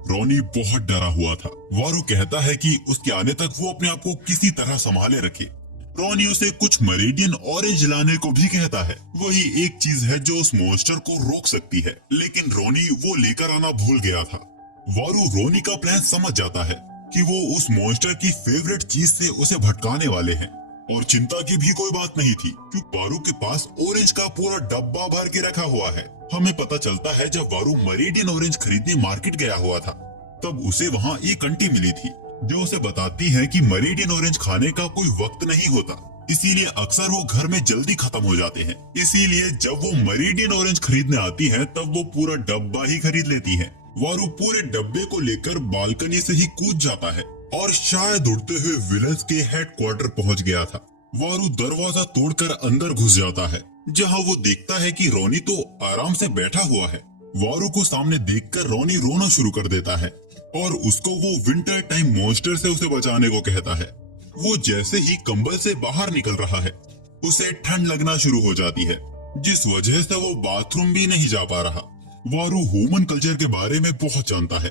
रोनी बहुत डरा हुआ था। वारू कहता है कि उसके आने तक वो अपने आप को किसी तरह संभाले रखे। रोनी उसे कुछ मरीडियन ऑरेंज लाने को भी कहता है। वही एक चीज है जो उस मॉन्स्टर को रोक सकती है, लेकिन रोनी वो लेकर आना भूल गया था। वारू रोनी का प्लान समझ जाता है कि वो उस मॉन्स्टर की फेवरेट चीज से उसे भटकाने वाले हैं। और चिंता की भी कोई बात नहीं थी, क्योंकि वारू के पास ऑरेंज का पूरा डब्बा भर के रखा हुआ है। हमें पता चलता है जब वारू मरीडियन ऑरेंज खरीदने मार्केट गया हुआ था, तब उसे वहाँ एक आंटी मिली थी जो उसे बताती है कि मरीडियन ऑरेंज खाने का कोई वक्त नहीं होता, इसीलिए अक्सर वो घर में जल्दी खत्म हो जाते हैं। इसीलिए जब वो मरीडियन ऑरेंज खरीदने आती है तब वो पूरा डब्बा ही खरीद लेती है। वारू पूरे डब्बे को लेकर बालकनी से ही कूद जाता है और शायद उड़ते हुए विलन्स के हेडक्वार्टर पहुंच गया था। वारू दरवाजा तोड़कर अंदर घुस जाता है, जहां वो देखता है कि रोनी तो आराम से बैठा हुआ है। वारू को सामने देखकर रोनी रोना शुरू कर देता है और उसको वो विंटर टाइम मॉन्स्टर से उसे बचाने को कहता है। वो जैसे ही कंबल से बाहर निकल रहा है, उसे ठंड लगना शुरू हो जाती है, जिस वजह से वो बाथरूम भी नहीं जा पा रहा। वारू ह्यूमन कल्चर के बारे में बहुत जानता है,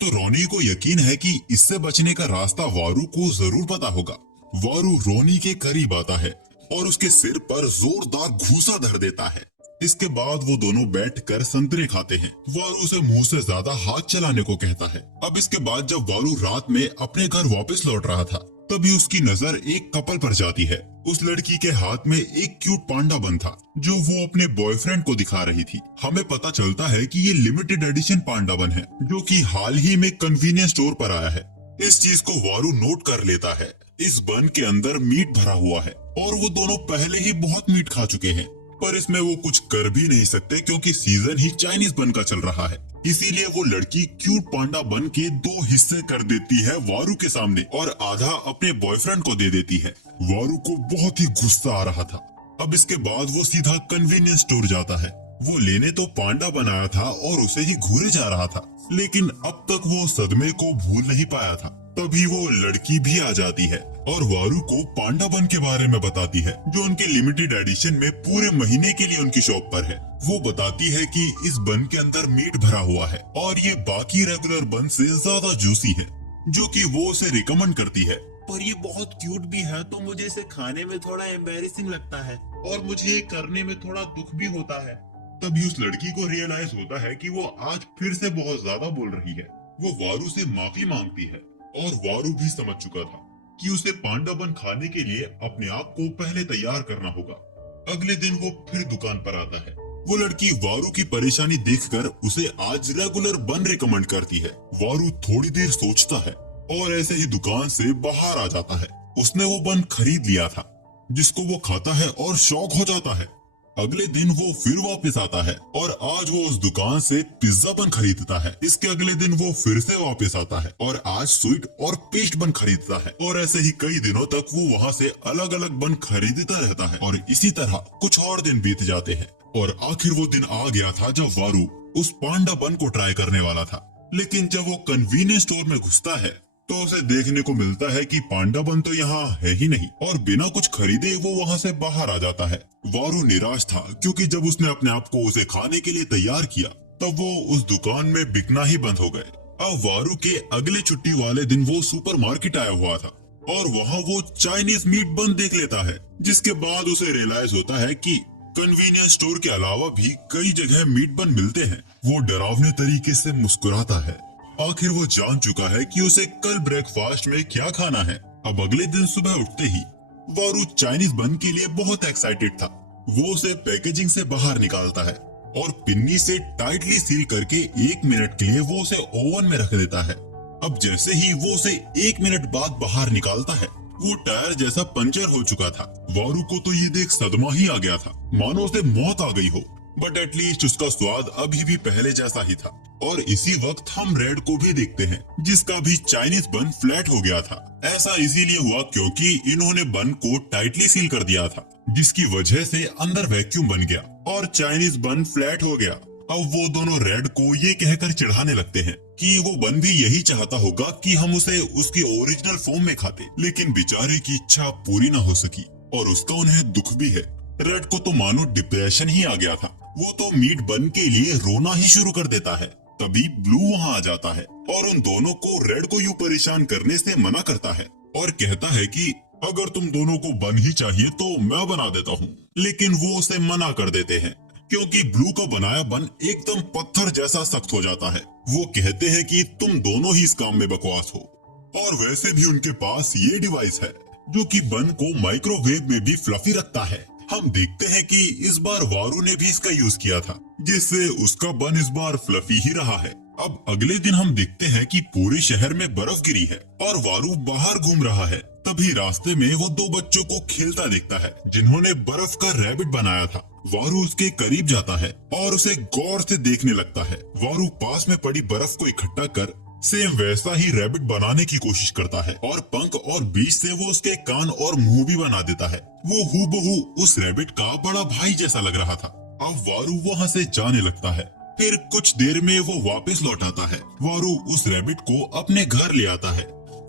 तो रोनी को यकीन है कि इससे बचने का रास्ता वारू को जरूर पता होगा। वारू रोनी के करीब आता है और उसके सिर पर जोरदार घूंसा धर देता है। इसके बाद वो दोनों बैठकर संतरे खाते हैं। वारू उसे मुंह से ज्यादा हाथ चलाने को कहता है। अब इसके बाद जब वारू रात में अपने घर वापस लौट रहा था, तभी उसकी नजर एक कपल पर जाती है। उस लड़की के हाथ में एक क्यूट पांडा बन था, जो वो अपने बॉयफ्रेंड को दिखा रही थी। हमें पता चलता है कि ये लिमिटेड एडिशन पांडा बन है, जो कि हाल ही में कन्वीनियंस स्टोर पर आया है। इस चीज को वारू नोट कर लेता है। इस बन के अंदर मीट भरा हुआ है और वो दोनों पहले ही बहुत मीट खा चुके हैं, पर इसमें वो कुछ कर भी नहीं सकते क्योंकि सीजन ही चाइनीज बन का चल रहा है। इसीलिए वो लड़की क्यूट पांडा बन के 2 हिस्से कर देती है वारू के सामने और आधा अपने बॉयफ्रेंड को दे देती है। वारू को बहुत ही गुस्सा आ रहा था। अब इसके बाद वो सीधा कन्वीनियंस स्टोर जाता है। वो लेने तो पांडा बनाया था और उसे ही घूरे जा रहा था, लेकिन अब तक वो सदमे को भूल नहीं पाया था। तभी वो लड़की भी आ जाती है और वारू को पांडा बन के बारे में बताती है, जो उनके लिमिटेड एडिशन में पूरे महीने के लिए उनकी शॉप पर है। वो बताती है कि इस बन के अंदर मीट भरा हुआ है और ये बाकी रेगुलर बन से ज्यादा जूसी है, जो कि वो उसे रिकमेंड करती है। पर ये बहुत क्यूट भी है, तो मुझे इसे खाने में थोड़ा एम्बैरेसिंग लगता है और मुझे ये करने में थोड़ा दुख भी होता है। तभी उस लड़की को रियलाइज होता है कि वो आज फिर से बहुत ज्यादा बोल रही है। वो वारू से माफी मांगती है और वारू भी समझ चुका था कि उसे पांडा बन खाने के लिए अपने आप को पहले तैयार करना होगा। अगले दिन वो फिर दुकान पर आता है। वो लड़की वारू की परेशानी देखकर उसे आज रेगुलर बन रिकमेंड करती है। वारू थोड़ी देर सोचता है और ऐसे ही दुकान से बाहर आ जाता है। उसने वो बन खरीद लिया था, जिसको वो खाता है और शौक हो जाता है। अगले दिन वो फिर वापस आता है और आज वो उस दुकान से पिज्जा बन खरीदता है। इसके अगले दिन वो फिर से वापस आता है और आज स्वीट और पेस्ट बन खरीदता है। और ऐसे ही कई दिनों तक वो वहाँ से अलग अलग बन खरीदता रहता है और इसी तरह कुछ और दिन बीत जाते हैं। और आखिर वो दिन आ गया था जब वारू उस पांडा बन को ट्राई करने वाला था। लेकिन जब वो कन्वीनियंस स्टोर में घुसता है तो उसे देखने को मिलता है कि पांडा बन तो यहाँ है ही नहीं और बिना कुछ खरीदे वो वहाँ से बाहर आ जाता है। वारू निराश था क्योंकि जब उसने अपने आप को उसे खाने के लिए तैयार किया तब वो उस दुकान में बिकना ही बंद हो गए। अब वारू के अगले छुट्टी वाले दिन वो सुपरमार्केट आया हुआ था और वहाँ वो चाइनीज मीट बन देख लेता है, जिसके बाद उसे रियलाइज होता है कि कन्वीनियंस स्टोर के अलावा भी कई जगह मीट बन मिलते हैं। वो डरावने तरीके से मुस्कुराता है। आखिर वो जान चुका है कि उसे कल ब्रेकफास्ट में क्या खाना है। अब अगले दिन सुबह उठते ही वारू चाइनीज बन के लिए बहुत एक्साइटेड था। वो उसे पैकेजिंग से बाहर निकालता है और पिन्नी से टाइटली सील करके 1 मिनट के लिए वो उसे ओवन में रख देता है। अब जैसे ही वो उसे 1 मिनट बाद बाहर निकालता है, वो टायर जैसा पंचर हो चुका था। वारू को तो ये देख सदमा ही आ गया था, मानो उसे मौत आ गई हो। बट एटलीस्ट उसका स्वाद अभी भी पहले जैसा ही था। और इसी वक्त हम रेड को भी देखते हैं, जिसका भी चाइनीज बन फ्लैट हो गया था। ऐसा इसीलिए हुआ क्योंकि इन्होंने बन को टाइटली सील कर दिया था, जिसकी वजह से अंदर वैक्यूम बन गया और चाइनीज बन फ्लैट हो गया। अब वो दोनों रेड को ये कहकर चिढ़ाने लगते हैं कि वो बन भी यही चाहता होगा कि हम उसे उसकी ओरिजिनल फॉर्म में खाते, लेकिन बेचारे की इच्छा पूरी ना हो सकी और उसका उन्हें दुख भी है। रेड को तो मानो डिप्रेशन ही आ गया था। वो तो मीट बन के लिए रोना ही शुरू कर देता है। तभी ब्लू वहाँ आ जाता है और उन दोनों को रेड को यूं परेशान करने से मना करता है और कहता है कि अगर तुम दोनों को बन ही चाहिए तो मैं बना देता हूँ। लेकिन वो उसे मना कर देते हैं क्योंकि ब्लू का बनाया बन एकदम पत्थर जैसा सख्त हो जाता है। वो कहते हैं कि तुम दोनों ही इस काम में बकवास हो, और वैसे भी उनके पास ये डिवाइस है जो कि बन को माइक्रोवेव में भी फ्लफी रखता है। हम देखते हैं कि इस बार वारू ने भी इसका यूज किया था, जिससे उसका बन इस बार फ्लफी ही रहा है। अब अगले दिन हम देखते हैं कि पूरे शहर में बर्फ गिरी है और वारू बाहर घूम रहा है। तभी रास्ते में वो दो बच्चों को खेलता देखता है जिन्होंने बर्फ का रैबिट बनाया था। वारू उसके करीब जाता है और उसे गौर से देखने लगता है। वारू पास में पड़ी बर्फ को इकट्ठा कर सेम वैसा ही रैबिट बनाने की कोशिश करता है और पंख और बीच से वो उसके कान और मुंह भी बना देता है। वो हूबहू उस रैबिट का बड़ा भाई जैसा लग रहा था। अब वारू वहाँ से जाने लगता है। फिर कुछ देर में वो वापस लौट आता है। वारू उस रैबिट को अपने घर ले आता है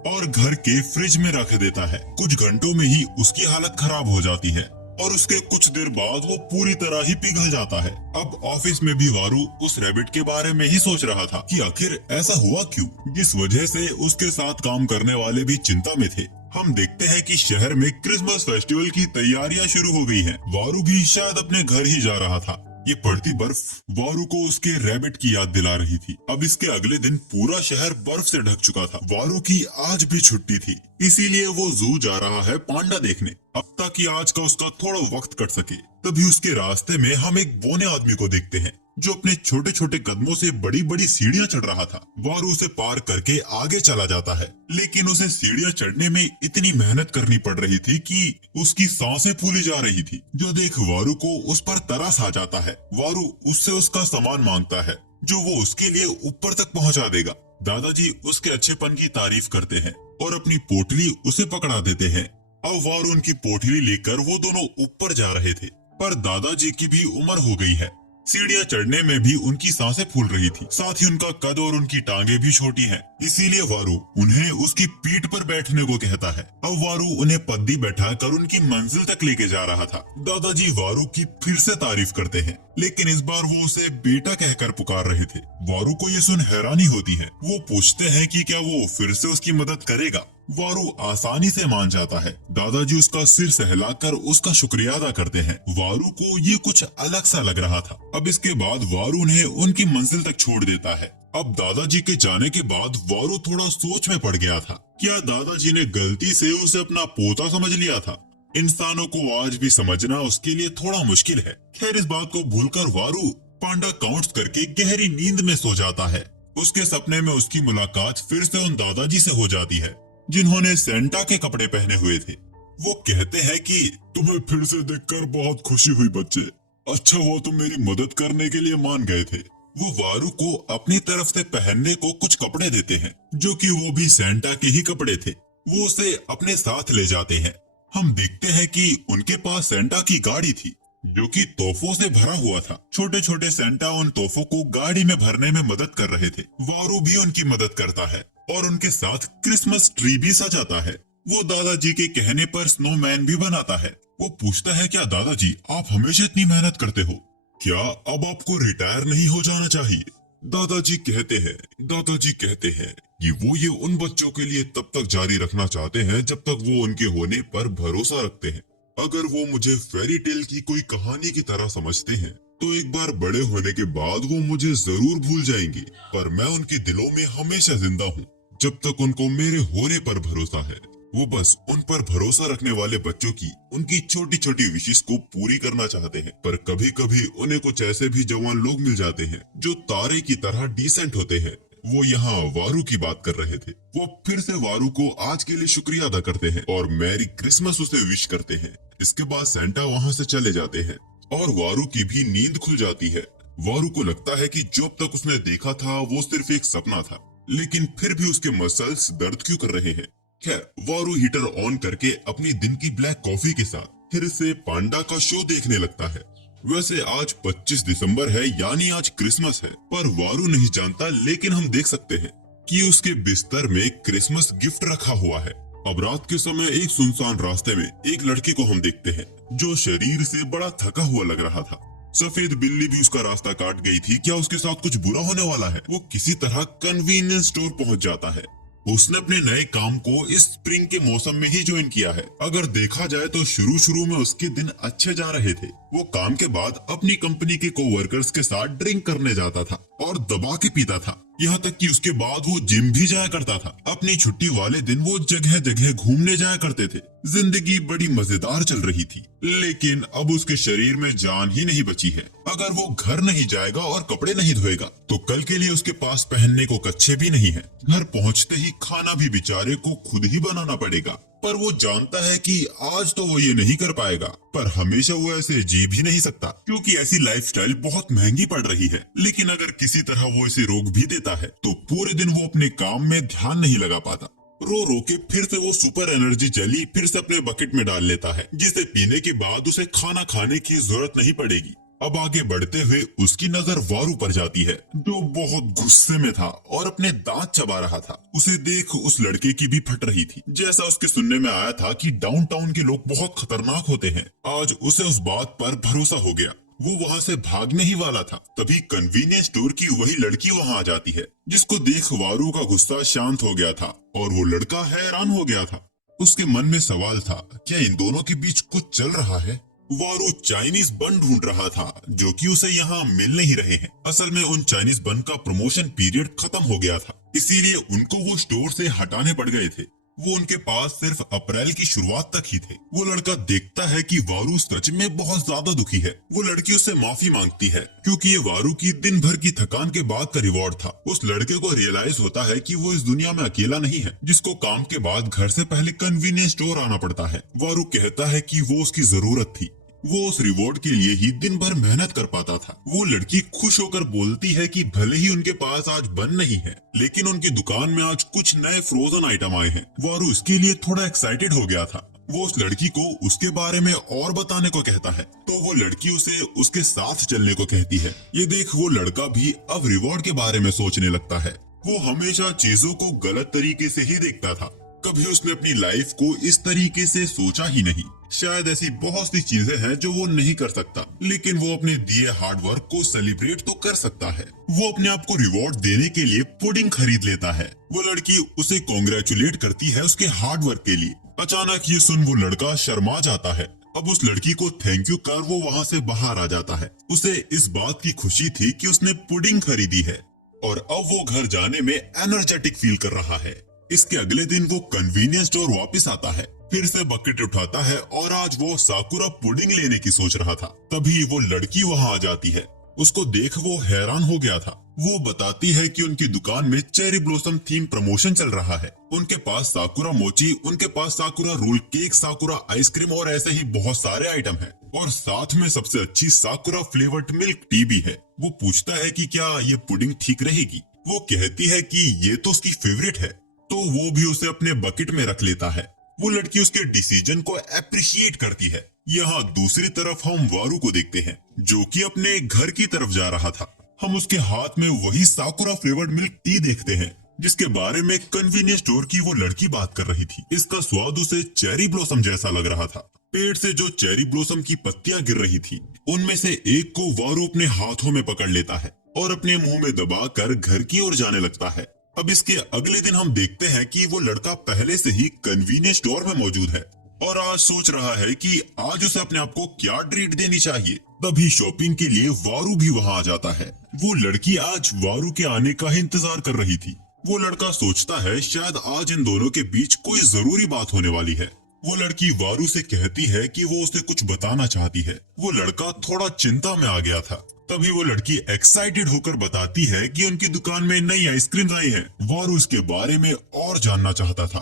और घर के फ्रिज में रख देता है। कुछ घंटों में ही उसकी हालत खराब हो जाती है और उसके कुछ देर बाद वो पूरी तरह ही पिघल जाता है। अब ऑफिस में भी वारू उस रैबिट के बारे में ही सोच रहा था कि आखिर ऐसा हुआ क्यों, जिस वजह से उसके साथ काम करने वाले भी चिंता में थे। हम देखते हैं कि शहर में क्रिसमस फेस्टिवल की तैयारियां शुरू हो गई हैं। वारू भी शायद अपने घर ही जा रहा था। ये पड़ती बर्फ वारू को उसके रैबिट की याद दिला रही थी। अब इसके अगले दिन पूरा शहर बर्फ से ढक चुका था। वारू की आज भी छुट्टी थी, इसीलिए वो जू जा रहा है पांडा देखने, अब ताकि आज का उसका थोड़ा वक्त कट सके। तभी उसके रास्ते में हम एक बोने आदमी को देखते हैं जो अपने छोटे छोटे कदमों से बड़ी बड़ी सीढ़ियां चढ़ रहा था। वारू उसे पार करके आगे चला जाता है, लेकिन उसे सीढ़ियां चढ़ने में इतनी मेहनत करनी पड़ रही थी कि उसकी सांसें फूली जा रही थी, जो देख वारू को उस पर तरस आ जाता है। वारू उससे उसका सामान मांगता है जो वो उसके लिए ऊपर तक पहुंचा देगा। दादाजी उसके अच्छेपन की तारीफ करते हैं और अपनी पोटली उसे पकड़ा देते हैं। अब वारू उनकी पोटली लेकर वो दोनों ऊपर जा रहे थे, पर दादाजी की भी उम्र हो गई है। सीढ़ियां चढ़ने में भी उनकी सांसें फूल रही थी, साथ ही उनका कद और उनकी टांगे भी छोटी हैं। इसीलिए वारू उन्हें उसकी पीठ पर बैठने को कहता है। अब वारू उन्हें पद्दी बैठाकर उनकी मंजिल तक लेके जा रहा था। दादाजी वारू की फिर से तारीफ करते हैं, लेकिन इस बार वो उसे बेटा कहकर पुकार रहे थे। वारू को ये सुन हैरानी होती है। वो पूछते हैं कि क्या वो फिर से उसकी मदद करेगा। वारू आसानी से मान जाता है। दादाजी उसका सिर सहलाकर उसका शुक्रिया अदा करते हैं। वारू को ये कुछ अलग सा लग रहा था। अब इसके बाद वारू उन्हें उनकी मंजिल तक छोड़ देता है। अब दादाजी के जाने के बाद वारू थोड़ा सोच में पड़ गया था। क्या दादाजी ने गलती से उसे अपना पोता समझ लिया था? इंसानों को आज भी समझना उसके लिए थोड़ा मुश्किल है। खैर, इस बात को भूलकर वारू पांडा काउंट्स करके गहरी नींद में सो जाता है। उसके सपने में उसकी मुलाकात फिर से उन दादाजी से हो जाती है जिन्होंने सेंटा के कपड़े पहने हुए थे। वो कहते हैं कि तुम्हें फिर से देखकर बहुत खुशी हुई बच्चे। अच्छा हुआ तुम मेरी मदद करने के लिए मान गए थे। वो वारू को अपनी तरफ से पहनने को कुछ कपड़े देते हैं जो कि वो भी सेंटा के ही कपड़े थे। वो उसे अपने साथ ले जाते हैं। हम देखते हैं कि उनके पास सेंटा की गाड़ी थी जो कि तोहफों से भरा हुआ था। छोटे छोटे सेंटा उन तोहफों को गाड़ी में भरने में मदद कर रहे थे। वारू भी उनकी मदद करता है और उनके साथ क्रिसमस ट्री भी सजाता है। वो दादाजी के कहने पर स्नोमैन भी बनाता है। वो पूछता है, क्या दादाजी आप हमेशा इतनी मेहनत करते हो? क्या अब आपको रिटायर नहीं हो जाना चाहिए? दादाजी कहते हैं कि वो ये उन बच्चों के लिए तब तक जारी रखना चाहते हैं जब तक वो उनके होने पर भरोसा रखते हैं। अगर वो मुझे फेरी टेल की कोई कहानी की तरह समझते हैं तो एक बार बड़े होने के बाद वो मुझे जरूर भूल जाएंगे, पर मैं उनके दिलों में हमेशा जिंदा हूँ जब तक उनको मेरे होने पर भरोसा है। वो बस उन पर भरोसा रखने वाले बच्चों की उनकी छोटी छोटी विशेष को पूरी करना चाहते हैं। पर कभी कभी उन्हें कुछ ऐसे भी जवान लोग मिल जाते हैं जो तारे की तरह डिसेंट होते हैं। वो यहाँ वारू की बात कर रहे थे। वो फिर से वारू को आज के लिए शुक्रिया अदा करते हैं और मैरी क्रिसमस उसे विश करते हैं। इसके बाद सेंटा वहाँ से चले जाते हैं और वारू की भी नींद खुल जाती है। वारू को लगता है कि जो अब तक उसने देखा था वो सिर्फ एक सपना था, लेकिन फिर भी उसके मसल्स दर्द क्यों कर रहे हैं। खैर, वारू हीटर ऑन करके अपनी दिन की ब्लैक कॉफी के साथ फिर से पांडा का शो देखने लगता है। वैसे आज 25 दिसंबर है, यानी आज क्रिसमस है, पर वारू नहीं जानता, लेकिन हम देख सकते हैं कि उसके बिस्तर में क्रिसमस गिफ्ट रखा हुआ है। अब रात के समय एक सुनसान रास्ते में एक लड़के को हम देखते हैं जो शरीर से बड़ा थका हुआ लग रहा था। सफेद बिल्ली भी उसका रास्ता काट गई थी। क्या उसके साथ कुछ बुरा होने वाला है? वो किसी तरह कन्वीनियंस स्टोर पहुंच जाता है। उसने अपने नए काम को इस स्प्रिंग के मौसम में ही ज्वाइन किया है। अगर देखा जाए तो शुरू में उसके दिन अच्छे जा रहे थे। वो काम के बाद अपनी कंपनी के कोवर्कर्स के साथ ड्रिंक करने जाता था और दबा के पीता था। यहाँ तक कि उसके बाद वो जिम भी जाया करता था। अपनी छुट्टी वाले दिन वो जगह जगह घूमने जाया करते थे। जिंदगी बड़ी मजेदार चल रही थी, लेकिन अब उसके शरीर में जान ही नहीं बची है। अगर वो घर नहीं जाएगा और कपड़े नहीं धोएगा तो कल के लिए उसके पास पहनने को कच्छे भी नहीं है। घर पहुँचते ही खाना भी बेचारे को खुद ही बनाना पड़ेगा। पर वो जानता है कि आज तो वो ये नहीं कर पाएगा, पर हमेशा वो ऐसे जी भी नहीं सकता, क्योंकि ऐसी लाइफस्टाइल बहुत महंगी पड़ रही है। लेकिन अगर किसी तरह वो इसे रोक भी देता है तो पूरे दिन वो अपने काम में ध्यान नहीं लगा पाता। रो रो के फिर से वो सुपर एनर्जी जेली फिर से अपने बकेट में डाल लेता है, जिसे पीने के बाद उसे खाना खाने की जरूरत नहीं पड़ेगी। अब आगे बढ़ते हुए उसकी नजर वारू पर जाती है, जो बहुत गुस्से में था और अपने दांत चबा रहा था। उसे देख उस लड़के की भी फट रही थी। जैसा उसके सुनने में आया था कि डाउनटाउन के लोग बहुत खतरनाक होते हैं, आज उसे उस बात पर भरोसा हो गया। वो वहाँ से भागने ही वाला था, तभी कन्वीनियंस स्टोर की वही लड़की वहाँ आ जाती है, जिसको देख वारू का गुस्सा शांत हो गया था और वो लड़का हैरान हो गया था। उसके मन में सवाल था, क्या इन दोनों के बीच कुछ चल रहा है? वारू चाइनीज बन ढूंढ रहा था, जो कि उसे यहाँ मिल नहीं रहे हैं। असल में उन चाइनीज बन का प्रमोशन पीरियड खत्म हो गया था, इसीलिए उनको वो स्टोर से हटाने पड़ गए थे। वो उनके पास सिर्फ अप्रैल की शुरुआत तक ही थे। वो लड़का देखता है कि वारू सच में बहुत ज्यादा दुखी है। वो लड़की उससे माफी मांगती है, क्योंकि ये वारू की दिन भर की थकान के बाद का रिवॉर्ड था। उस लड़के को रियलाइज होता है कि वो इस दुनिया में अकेला नहीं है, जिसको काम के बाद घर से पहले कन्वीनियंस स्टोर आना पड़ता है। वारू कहता है कि वो उसकी जरूरत थी, वो उस रिवॉर्ड के लिए ही दिन भर मेहनत कर पाता था। वो लड़की खुश होकर बोलती है कि भले ही उनके पास आज बन नहीं है, लेकिन उनकी दुकान में आज कुछ नए फ्रोजन आइटम आए हैं। वारू इसके लिए थोड़ा एक्साइटेड हो गया था। वो उस लड़की को उसके बारे में और बताने को कहता है, तो वो लड़की उसे उसके साथ चलने को कहती है। ये देख वो लड़का भी अब रिवॉर्ड के बारे में सोचने लगता है। वो हमेशा चीजों को गलत तरीके से ही देखता था, कभी उसने अपनी लाइफ को इस तरीके से सोचा ही नहीं। शायद ऐसी बहुत सी चीजें हैं जो वो नहीं कर सकता, लेकिन वो अपने दिए हार्ड वर्क को सेलिब्रेट तो कर सकता है। वो अपने आप को रिवॉर्ड देने के लिए पुडिंग खरीद लेता है। वो लड़की उसे कॉन्ग्रेचुलेट करती है उसके हार्ड वर्क के लिए। अचानक ये सुन वो लड़का शर्मा जाता है। अब उस लड़की को थैंक यू कर वो वहाँ से बाहर आ जाता है। उसे इस बात की खुशी थी कि उसने पुडिंग खरीदी है और अब वो घर जाने में एनर्जेटिक फील कर रहा है। इसके अगले दिन वो कन्वीनियंस स्टोर वापस आता है, फिर से बकेट उठाता है और आज वो साकुरा पुडिंग लेने की सोच रहा था। तभी वो लड़की वहाँ आ जाती है। उसको देख वो हैरान हो गया था। वो बताती है कि उनकी दुकान में चेरी ब्लॉसम थीम प्रमोशन चल रहा है। उनके पास साकुरा मोची, उनके पास sakura roll cake, sakura ice cream और ऐसे ही बहुत सारे आइटम हैं। और साथ में सबसे अच्छी साकुरा फ्लेवर्ड मिल्क टी भी है। वो पूछता है कि क्या ये पुडिंग ठीक रहेगी। वो कहती है कि ये तो उसकी फेवरेट है, तो वो भी उसे अपने बकेट में रख लेता है। वो लड़की उसके डिसीजन को अप्रिशिएट करती है। यहाँ दूसरी तरफ हम वारू को देखते हैं, जो कि अपने घर की तरफ जा रहा था। हम उसके हाथ में वही साकुरा फ्लेवर्ड मिल्क टी देखते हैं, जिसके बारे में कन्वीनियंस स्टोर की वो लड़की बात कर रही थी। इसका स्वाद उसे चेरी ब्लॉसम जैसा लग रहा था। पेड़ से जो चेरी ब्लॉसम की पत्तियां गिर रही थी, उनमें से एक को वारू अपने हाथों में पकड़ लेता है और अपने मुंह में दबाकर घर की ओर जाने लगता है। अब इसके अगले दिन हम देखते हैं कि वो लड़का पहले से ही कन्वीनियंस स्टोर में मौजूद है और आज सोच रहा है कि आज उसे अपने आप को क्या ट्रीट देनी चाहिए। तभी शॉपिंग के लिए वारू भी वहाँ आ जाता है। वो लड़की आज वारू के आने का ही इंतजार कर रही थी। वो लड़का सोचता है शायद आज इन दोनों के बीच कोई जरूरी बात होने वाली है। वो लड़की वारू से कहती है कि वो उसे कुछ बताना चाहती है। वो लड़का थोड़ा चिंता में आ गया था। तभी वो लड़की एक्साइटेड होकर बताती है कि उनकी दुकान में नई आइसक्रीम आई है। वारू इसके बारे में और जानना चाहता था।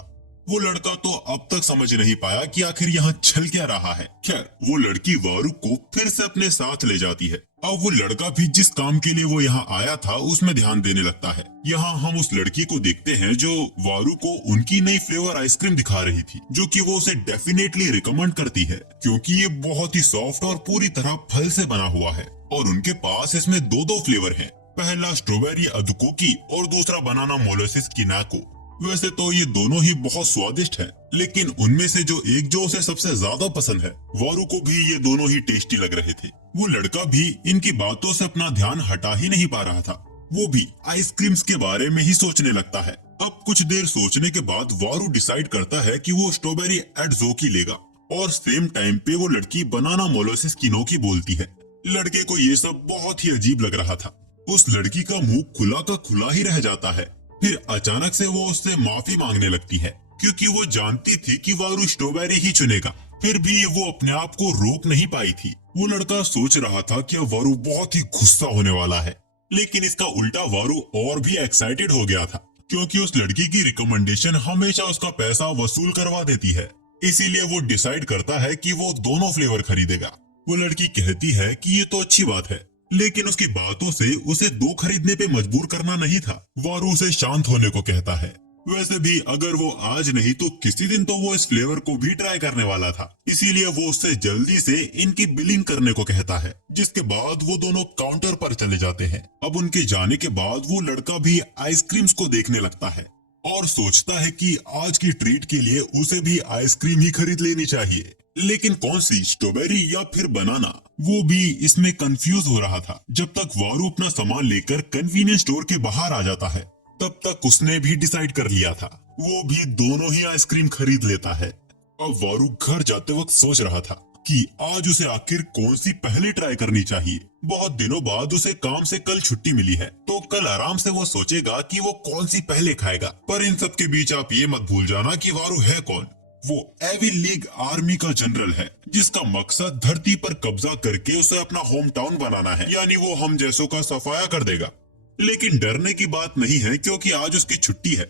वो लड़का तो अब तक समझ नहीं पाया कि आखिर यहाँ चल क्या रहा है। खैर, वो लड़की वारू को फिर से अपने साथ ले जाती है। अब वो लड़का भी जिस काम के लिए वो यहाँ आया था उसमें ध्यान देने लगता है। यहाँ हम उस लड़की को देखते हैं जो वारू को उनकी नई फ्लेवर आइसक्रीम दिखा रही थी, जो कि वो उसे डेफिनेटली रिकमेंड करती है क्योंकि ये बहुत ही सॉफ्ट और पूरी तरह फल से बना हुआ है। और उनके पास इसमें दो फ्लेवर है, पहला स्ट्रॉबेरी अदुको की और दूसरा बनाना मोलेसिस किनाको। वैसे तो ये दोनों ही बहुत स्वादिष्ट हैं, लेकिन उनमें से जो उसे सबसे ज्यादा पसंद है, वारू को भी ये दोनों ही टेस्टी लग रहे थे। वो लड़का भी इनकी बातों से अपना ध्यान हटा ही नहीं पा रहा था। वो भी आइसक्रीम्स के बारे में ही सोचने लगता है। अब कुछ देर सोचने के बाद वारू डिसाइड करता है कि वो स्ट्रॉबेरी एडजोकी लेगा और सेम टाइम पे वो लड़की बनाना मोलेसिस किनोकी बोलती है। लड़के को ये सब बहुत ही अजीब लग रहा था। उस लड़की का मुंह खुला का खुला ही रह जाता है। फिर अचानक से वो उससे माफी मांगने लगती है क्योंकि वो जानती थी कि वारू स्ट्रॉबेरी ही चुनेगा। फिर भी वो अपने आप को रोक नहीं पाई थी। वो लड़का सोच रहा था कि अब वारू बहुत ही गुस्सा होने वाला है, लेकिन इसका उल्टा वारू और भी एक्साइटेड हो गया था क्योंकि उस लड़की की रिकमेंडेशन हमेशा उसका पैसा वसूल करवा देती है। इसीलिए वो डिसाइड करता है कि वो दोनों फ्लेवर खरीदेगा। वो लड़की कहती है कि ये तो अच्छी बात है, लेकिन उसकी बातों से उसे दो खरीदने पे मजबूर करना नहीं था। वारू उसे शांत होने को कहता है। वैसे भी अगर वो आज नहीं तो किसी दिन तो वो इस फ्लेवर को भी ट्राई करने वाला था, इसीलिए वो उससे जल्दी से इनकी बिलिंग करने को कहता है। जिसके बाद वो दोनों काउंटर पर चले जाते हैं। अब उनके जाने के बाद वो लड़का भी आइसक्रीम्स को देखने लगता है और सोचता है कि आज की ट्रीट के लिए उसे भी आइसक्रीम ही खरीद लेनी चाहिए, लेकिन कौन सी, स्ट्रॉबेरी या फिर बनाना, वो भी इसमें कंफ्यूज हो रहा था। जब तक वारू अपना सामान लेकर कन्वीनियंस स्टोर के बाहर आ जाता है, तब तक उसने भी डिसाइड कर लिया था। वो भी दोनों ही आइसक्रीम खरीद लेता है। अब वारू घर जाते वक्त सोच रहा था कि आज उसे आखिर कौन सी पहले ट्राई करनी चाहिए। बहुत दिनों बाद उसे काम से कल छुट्टी मिली है, तो कल आराम से वो सोचेगा कि वो कौन सी पहले खाएगा। पर इन सब के बीच आप ये मत भूल जाना कि वारू है कौन। वो एविल लीग आर्मी का जनरल है, जिसका मकसद धरती पर कब्जा करके उसे अपना होम टाउन बनाना है, यानी वो हम जैसों का सफाया कर देगा। लेकिन डरने की बात नहीं है क्योंकि आज उसकी छुट्टी है।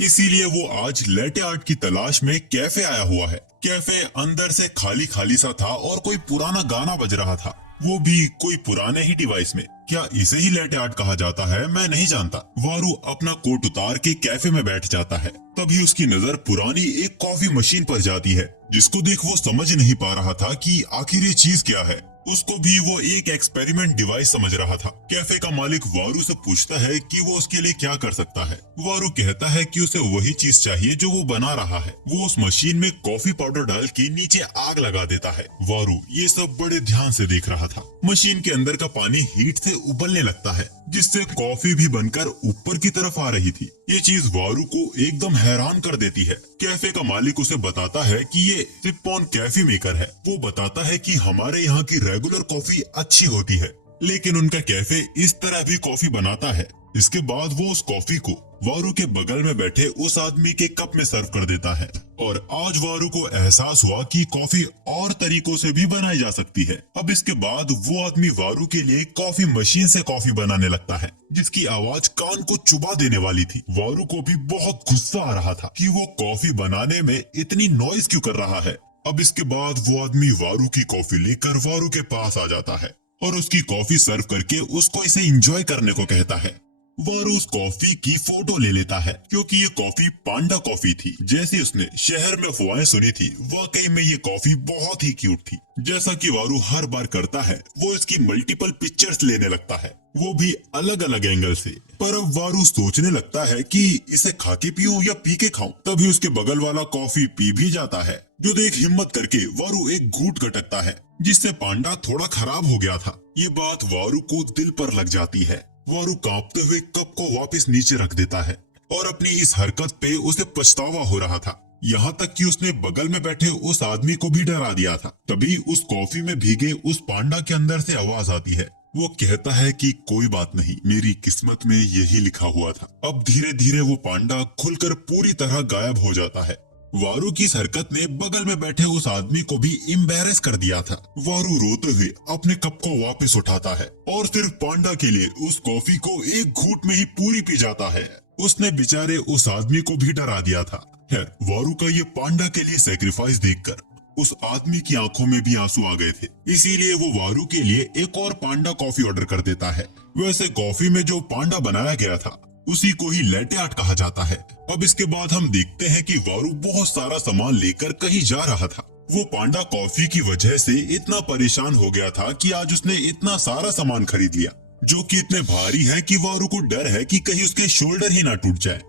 इसीलिए वो आज लेटे आर्ट की तलाश में कैफे आया हुआ है। कैफे अंदर से खाली खाली सा था और कोई पुराना गाना बज रहा था, वो भी कोई पुराने ही डिवाइस में। क्या इसे ही लेटे आर्ट कहा जाता है, मैं नहीं जानता। वारू अपना कोट उतार के कैफे में बैठ जाता है। तभी उसकी नजर पुरानी एक कॉफी मशीन पर जाती है, जिसको देख वो समझ नहीं पा रहा था कि आखिर ये चीज क्या है। उसको भी वो एक एक्सपेरिमेंट डिवाइस समझ रहा था। कैफे का मालिक वारू से पूछता है कि वो उसके लिए क्या कर सकता है। वारू कहता है कि उसे वही चीज चाहिए जो वो बना रहा है। वो उस मशीन में कॉफी पाउडर डाल के नीचे आग लगा देता है। वारू ये सब बड़े ध्यान से देख रहा था। मशीन के अंदर का पानी हीट से उबलने लगता है, जिससे कॉफी भी बनकर ऊपर की तरफ आ रही थी। ये चीज वारू को एकदम हैरान कर देती है। कैफे का मालिक उसे बताता है कि ये सिप-ऑन कैफे मेकर है। वो बताता है कि हमारे यहाँ की रेगुलर कॉफी अच्छी होती है, लेकिन उनका कैफे इस तरह भी कॉफी बनाता है। इसके बाद वो उस कॉफी को वारू के बगल में बैठे उस आदमी के कप में सर्व कर देता है। और आज वारू को एहसास हुआ कि कॉफी और तरीकों से भी बनाई जा सकती है। अब इसके बाद वो आदमी वारू के लिए कॉफी मशीन से कॉफी बनाने लगता है, जिसकी आवाज कान को चुबा देने वाली थी। वारू को भी बहुत गुस्सा आ रहा था कि वो कॉफी बनाने में इतनी नॉइज क्यों कर रहा है। अब इसके बाद वो आदमी वारू की कॉफी लेकर वारू के पास आ जाता है और उसकी कॉफी सर्व करके उसको इसे एंजॉय करने को कहता है। वारू उस कॉफी की फोटो ले लेता है क्योंकि ये कॉफी पांडा कॉफी थी, जैसी उसने शहर में अफवाहें सुनी थी। वाकई में ये कॉफी बहुत ही क्यूट थी। जैसा कि वारू हर बार करता है, वो इसकी मल्टीपल पिक्चर्स लेने लगता है, वो भी अलग अलग एंगल से। पर अब वारू सोचने लगता है कि इसे खा के पीऊं या पी के खाऊं। तभी उसके बगल वाला कॉफी पी भी जाता है, जो देख हिम्मत करके वारू एक घूंट गटकता है, जिससे पांडा थोड़ा खराब हो गया था। ये बात वारू को दिल पर लग जाती है। वारू कांपते हुए कप को वापस नीचे रख देता है और अपनी इस हरकत पे उसे पछतावा हो रहा था। यहाँ तक कि उसने बगल में बैठे उस आदमी को भी डरा दिया था। तभी उस कॉफी में भीगे उस पांडा के अंदर से आवाज आती है। वो कहता है कि कोई बात नहीं, मेरी किस्मत में यही लिखा हुआ था। अब धीरे धीरे वो पांडा खुलकर पूरी तरह गायब हो जाता है। वारू की इस हरकत ने बगल में बैठे उस आदमी को भी एम्बैरेस कर दिया था। वारू रोते हुए अपने कप को वापस उठाता है और सिर्फ पांडा के लिए उस कॉफी को एक घूंट में ही पूरी पी जाता है। उसने बेचारे उस आदमी को भी डरा दिया था। खैर, वारू का ये पांडा के लिए सेक्रीफाइस देखकर उस आदमी की आंखों में भी आंसू आ गए थे। इसीलिए वो वारू के लिए एक और पांडा कॉफी ऑर्डर कर देता है। वैसे कॉफी में जो पांडा बनाया गया था उसी को ही लेटे आर्ट कहा जाता है। अब इसके बाद हम देखते हैं कि वारू बहुत सारा सामान लेकर कहीं जा रहा था। वो पांडा कॉफी की वजह से इतना परेशान हो गया था कि आज उसने इतना सारा सामान खरीद लिया जो कि इतने भारी है कि वारू को डर है कि कहीं उसके शोल्डर ही ना टूट जाए।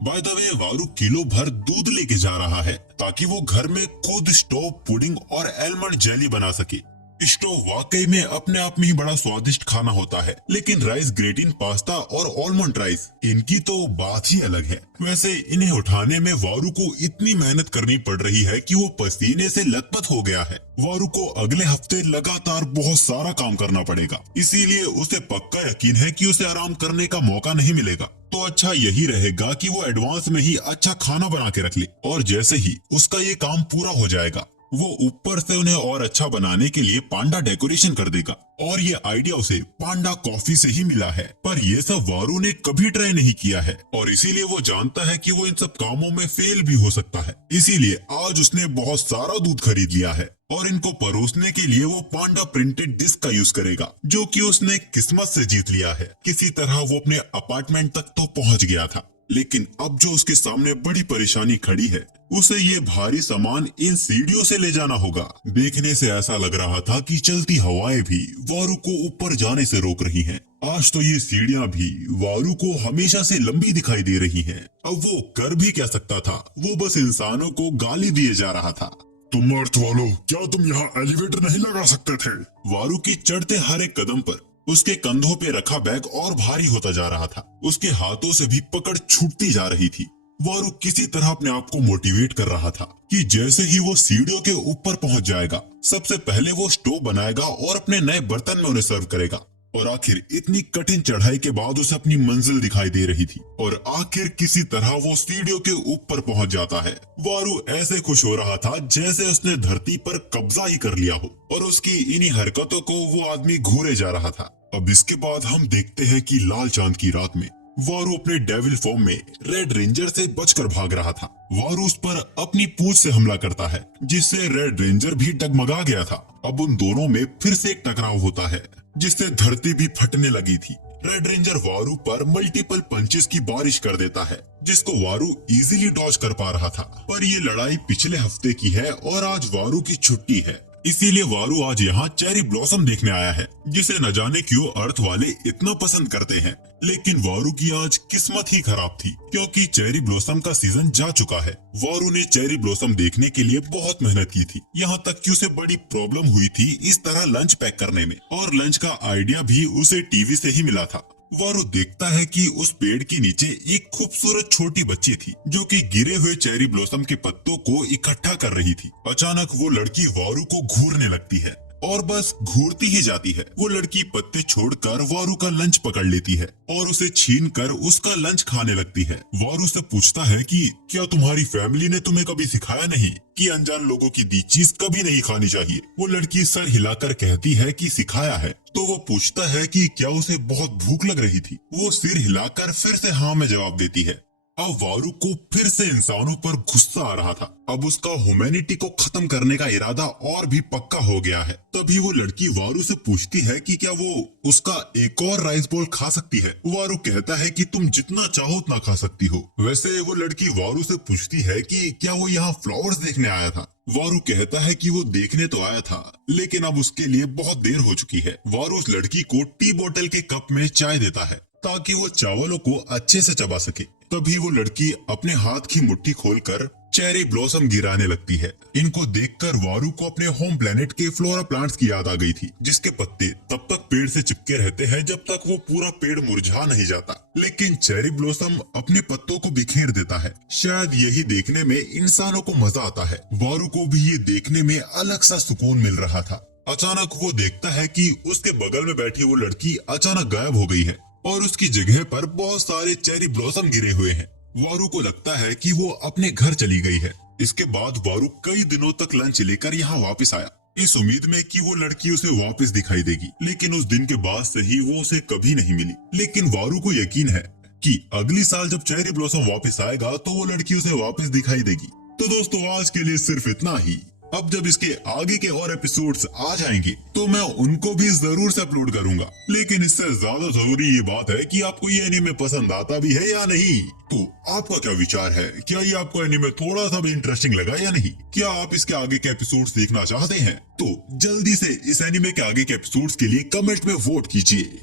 बाय द वे, वारू किलो भर दूध लेके जा रहा है ताकि वो घर में खुद स्टोव पुडिंग और एलमंड जेली बना सके। स्टोव वाकई में अपने आप में ही बड़ा स्वादिष्ट खाना होता है, लेकिन राइस ग्रेटिन पास्ता और आलमंड राइस, इनकी तो बात ही अलग है। वैसे इन्हें उठाने में वारू को इतनी मेहनत करनी पड़ रही है कि वो पसीने से लथपथ हो गया है। वारू को अगले हफ्ते लगातार बहुत सारा काम करना पड़ेगा, इसीलिए उसे पक्का यकीन है कि उसे आराम करने का मौका नहीं मिलेगा। तो अच्छा यही रहेगा कि वो एडवांस में ही अच्छा खाना बना के रख ले, और जैसे ही उसका ये काम पूरा हो जाएगा वो ऊपर से उन्हें और अच्छा बनाने के लिए पांडा डेकोरेशन कर देगा। और ये आइडिया उसे पांडा कॉफी से ही मिला है, पर ये सब वारू ने कभी ट्राई नहीं किया है और इसीलिए वो जानता है कि वो इन सब कामों में फेल भी हो सकता है। इसीलिए आज उसने बहुत सारा दूध खरीद लिया है और इनको परोसने के लिए वो पांडा प्रिंटेड डिस्क का यूज करेगा, जो कि उसने किस्मत से जीत लिया है। किसी तरह वो अपने अपार्टमेंट तक तो पहुंच गया था, लेकिन अब जो उसके सामने बड़ी परेशानी खड़ी है, उसे ये भारी सामान इन सीढ़ियों से ले जाना होगा। देखने से ऐसा लग रहा था कि चलती हवाएं भी वारू को ऊपर जाने से रोक रही हैं। आज तो ये सीढ़ियां भी वारू को हमेशा से लंबी दिखाई दे रही हैं। अब वो कर भी क्या सकता था, वो बस इंसानों को गाली दिए जा रहा था। तुम अर्थ वालों, क्या तुम यहाँ एलिवेटर नहीं लगा सकते थे? वारू की चढ़ते हर एक कदम पर उसके कंधों पे रखा बैग और भारी होता जा रहा था। उसके हाथों से भी पकड़ छूटती जा रही थी। वारू किसी तरह अपने आप को मोटिवेट कर रहा था कि जैसे ही वो सीढ़ियों के ऊपर पहुंच जाएगा, सबसे पहले वो स्टोव बनाएगा और अपने नए बर्तन में उन्हें सर्व करेगा। और आखिर इतनी कठिन चढ़ाई के बाद उसे अपनी मंजिल दिखाई दे रही थी और आखिर किसी तरह वो सीढ़ियों के ऊपर पहुंच जाता है। वारू ऐसे खुश हो रहा था जैसे उसने धरती पर कब्जा ही कर लिया हो और उसकी इन्हीं हरकतों को वो आदमी घूरे जा रहा था। अब इसके बाद हम देखते हैं कि लाल चांद की रात में वारू अपने डेविल फॉर्म में रेड रेंजर से बचकर भाग रहा था। वारू उस पर अपनी पूंछ से हमला करता है, जिससे रेड रेंजर भी डगमगा गया था। अब उन दोनों में फिर से एक टकराव होता है, जिससे धरती भी फटने लगी थी। रेड रेंजर वारू पर मल्टीपल पंचेस की बारिश कर देता है, जिसको वारू इजीली डॉज कर पा रहा था। पर ये लड़ाई पिछले हफ्ते की है और आज वारू की छुट्टी है, इसीलिए वारू आज यहाँ चेरी ब्लॉसम देखने आया है, जिसे न जाने क्यों अर्थ वाले इतना पसंद करते हैं। लेकिन वारू की आज किस्मत ही खराब थी, क्योंकि चेरी ब्लॉसम का सीजन जा चुका है। वारू ने चेरी ब्लॉसम देखने के लिए बहुत मेहनत की थी, यहाँ तक कि उसे बड़ी प्रॉब्लम हुई थी इस तरह लंच पैक करने में, और लंच का आइडिया भी उसे टीवी से ही मिला था। वारू देखता है कि उस पेड़ के नीचे एक खूबसूरत छोटी बच्ची थी, जो कि गिरे हुए चेरी ब्लॉसम के पत्तों को इकट्ठा कर रही थी। अचानक वो लड़की वारू को घूरने लगती है और बस घूरती ही जाती है। वो लड़की पत्ते छोड़कर वारू का लंच पकड़ लेती है और उसे छीनकर उसका लंच खाने लगती है। वारू से पूछता है कि क्या तुम्हारी फैमिली ने तुम्हें कभी सिखाया नहीं कि अनजान लोगों की दी चीज कभी नहीं खानी चाहिए? वो लड़की सर हिलाकर कहती है कि सिखाया है। तो वो पूछता है कि क्या उसे बहुत भूख लग रही थी? वो सिर हिलाकर फिर से हाँ में जवाब देती है। अब वारू को फिर से इंसानों पर गुस्सा आ रहा था। अब उसका ह्यूमैनिटी को खत्म करने का इरादा और भी पक्का हो गया है। तभी वो लड़की वारू से पूछती है कि क्या वो उसका एक और राइस बॉल खा सकती है। वारू कहता है कि तुम जितना चाहो उतना खा सकती हो। वैसे वो लड़की वारू से पूछती है कि क्या वो यहाँ फ्लावर्स देखने आया था। वारू कहता है कि वो देखने तो आया था, लेकिन अब उसके लिए बहुत देर हो चुकी है। वारू उस लड़की को टी बोतल के कप में चाय देता है ताकि वो चावलों को अच्छे से चबा सके। तभी वो लड़की अपने हाथ की मुट्ठी खोलकर चेरी ब्लॉसम गिराने लगती है। इनको देखकर वारू को अपने होम प्लेनेट के फ्लोरा प्लांट्स की याद आ गई थी, जिसके पत्ते तब तक पेड़ से चिपके रहते हैं जब तक वो पूरा पेड़ मुरझा नहीं जाता। लेकिन चेरी ब्लॉसम अपने पत्तों को बिखेर देता है। शायद यही देखने में इंसानों को मजा आता है। वारू को भी ये देखने में अलग सा सुकून मिल रहा था। अचानक वो देखता है कि उसके बगल में बैठी वो लड़की अचानक गायब हो गई है और उसकी जगह पर बहुत सारे चेरी ब्लॉसम गिरे हुए हैं। वारू को लगता है कि वो अपने घर चली गई है। इसके बाद वारू कई दिनों तक लंच लेकर यहाँ वापस आया, इस उम्मीद में कि वो लड़की उसे वापस दिखाई देगी। लेकिन उस दिन के बाद से ही वो उसे कभी नहीं मिली। लेकिन वारू को यकीन है कि अगली साल जब चेरी ब्लॉसम वापस आएगा तो वो लड़की उसे वापस दिखाई देगी। तो दोस्तों आज के लिए सिर्फ इतना ही। अब जब इसके आगे के और एपिसोड्स आ जाएंगे तो मैं उनको भी जरूर से अपलोड करूंगा। लेकिन इससे ज्यादा जरूरी ये बात है कि आपको ये एनीमे पसंद आता भी है या नहीं। तो आपका क्या विचार है, क्या ये आपको एनीमे थोड़ा सा भी इंटरेस्टिंग लगा या नहीं? क्या आप इसके आगे के एपिसोड्स देखना चाहते हैं? तो जल्दी से इस एनीमे के आगे के एपिसोड्स के लिए कमेंट में वोट कीजिए।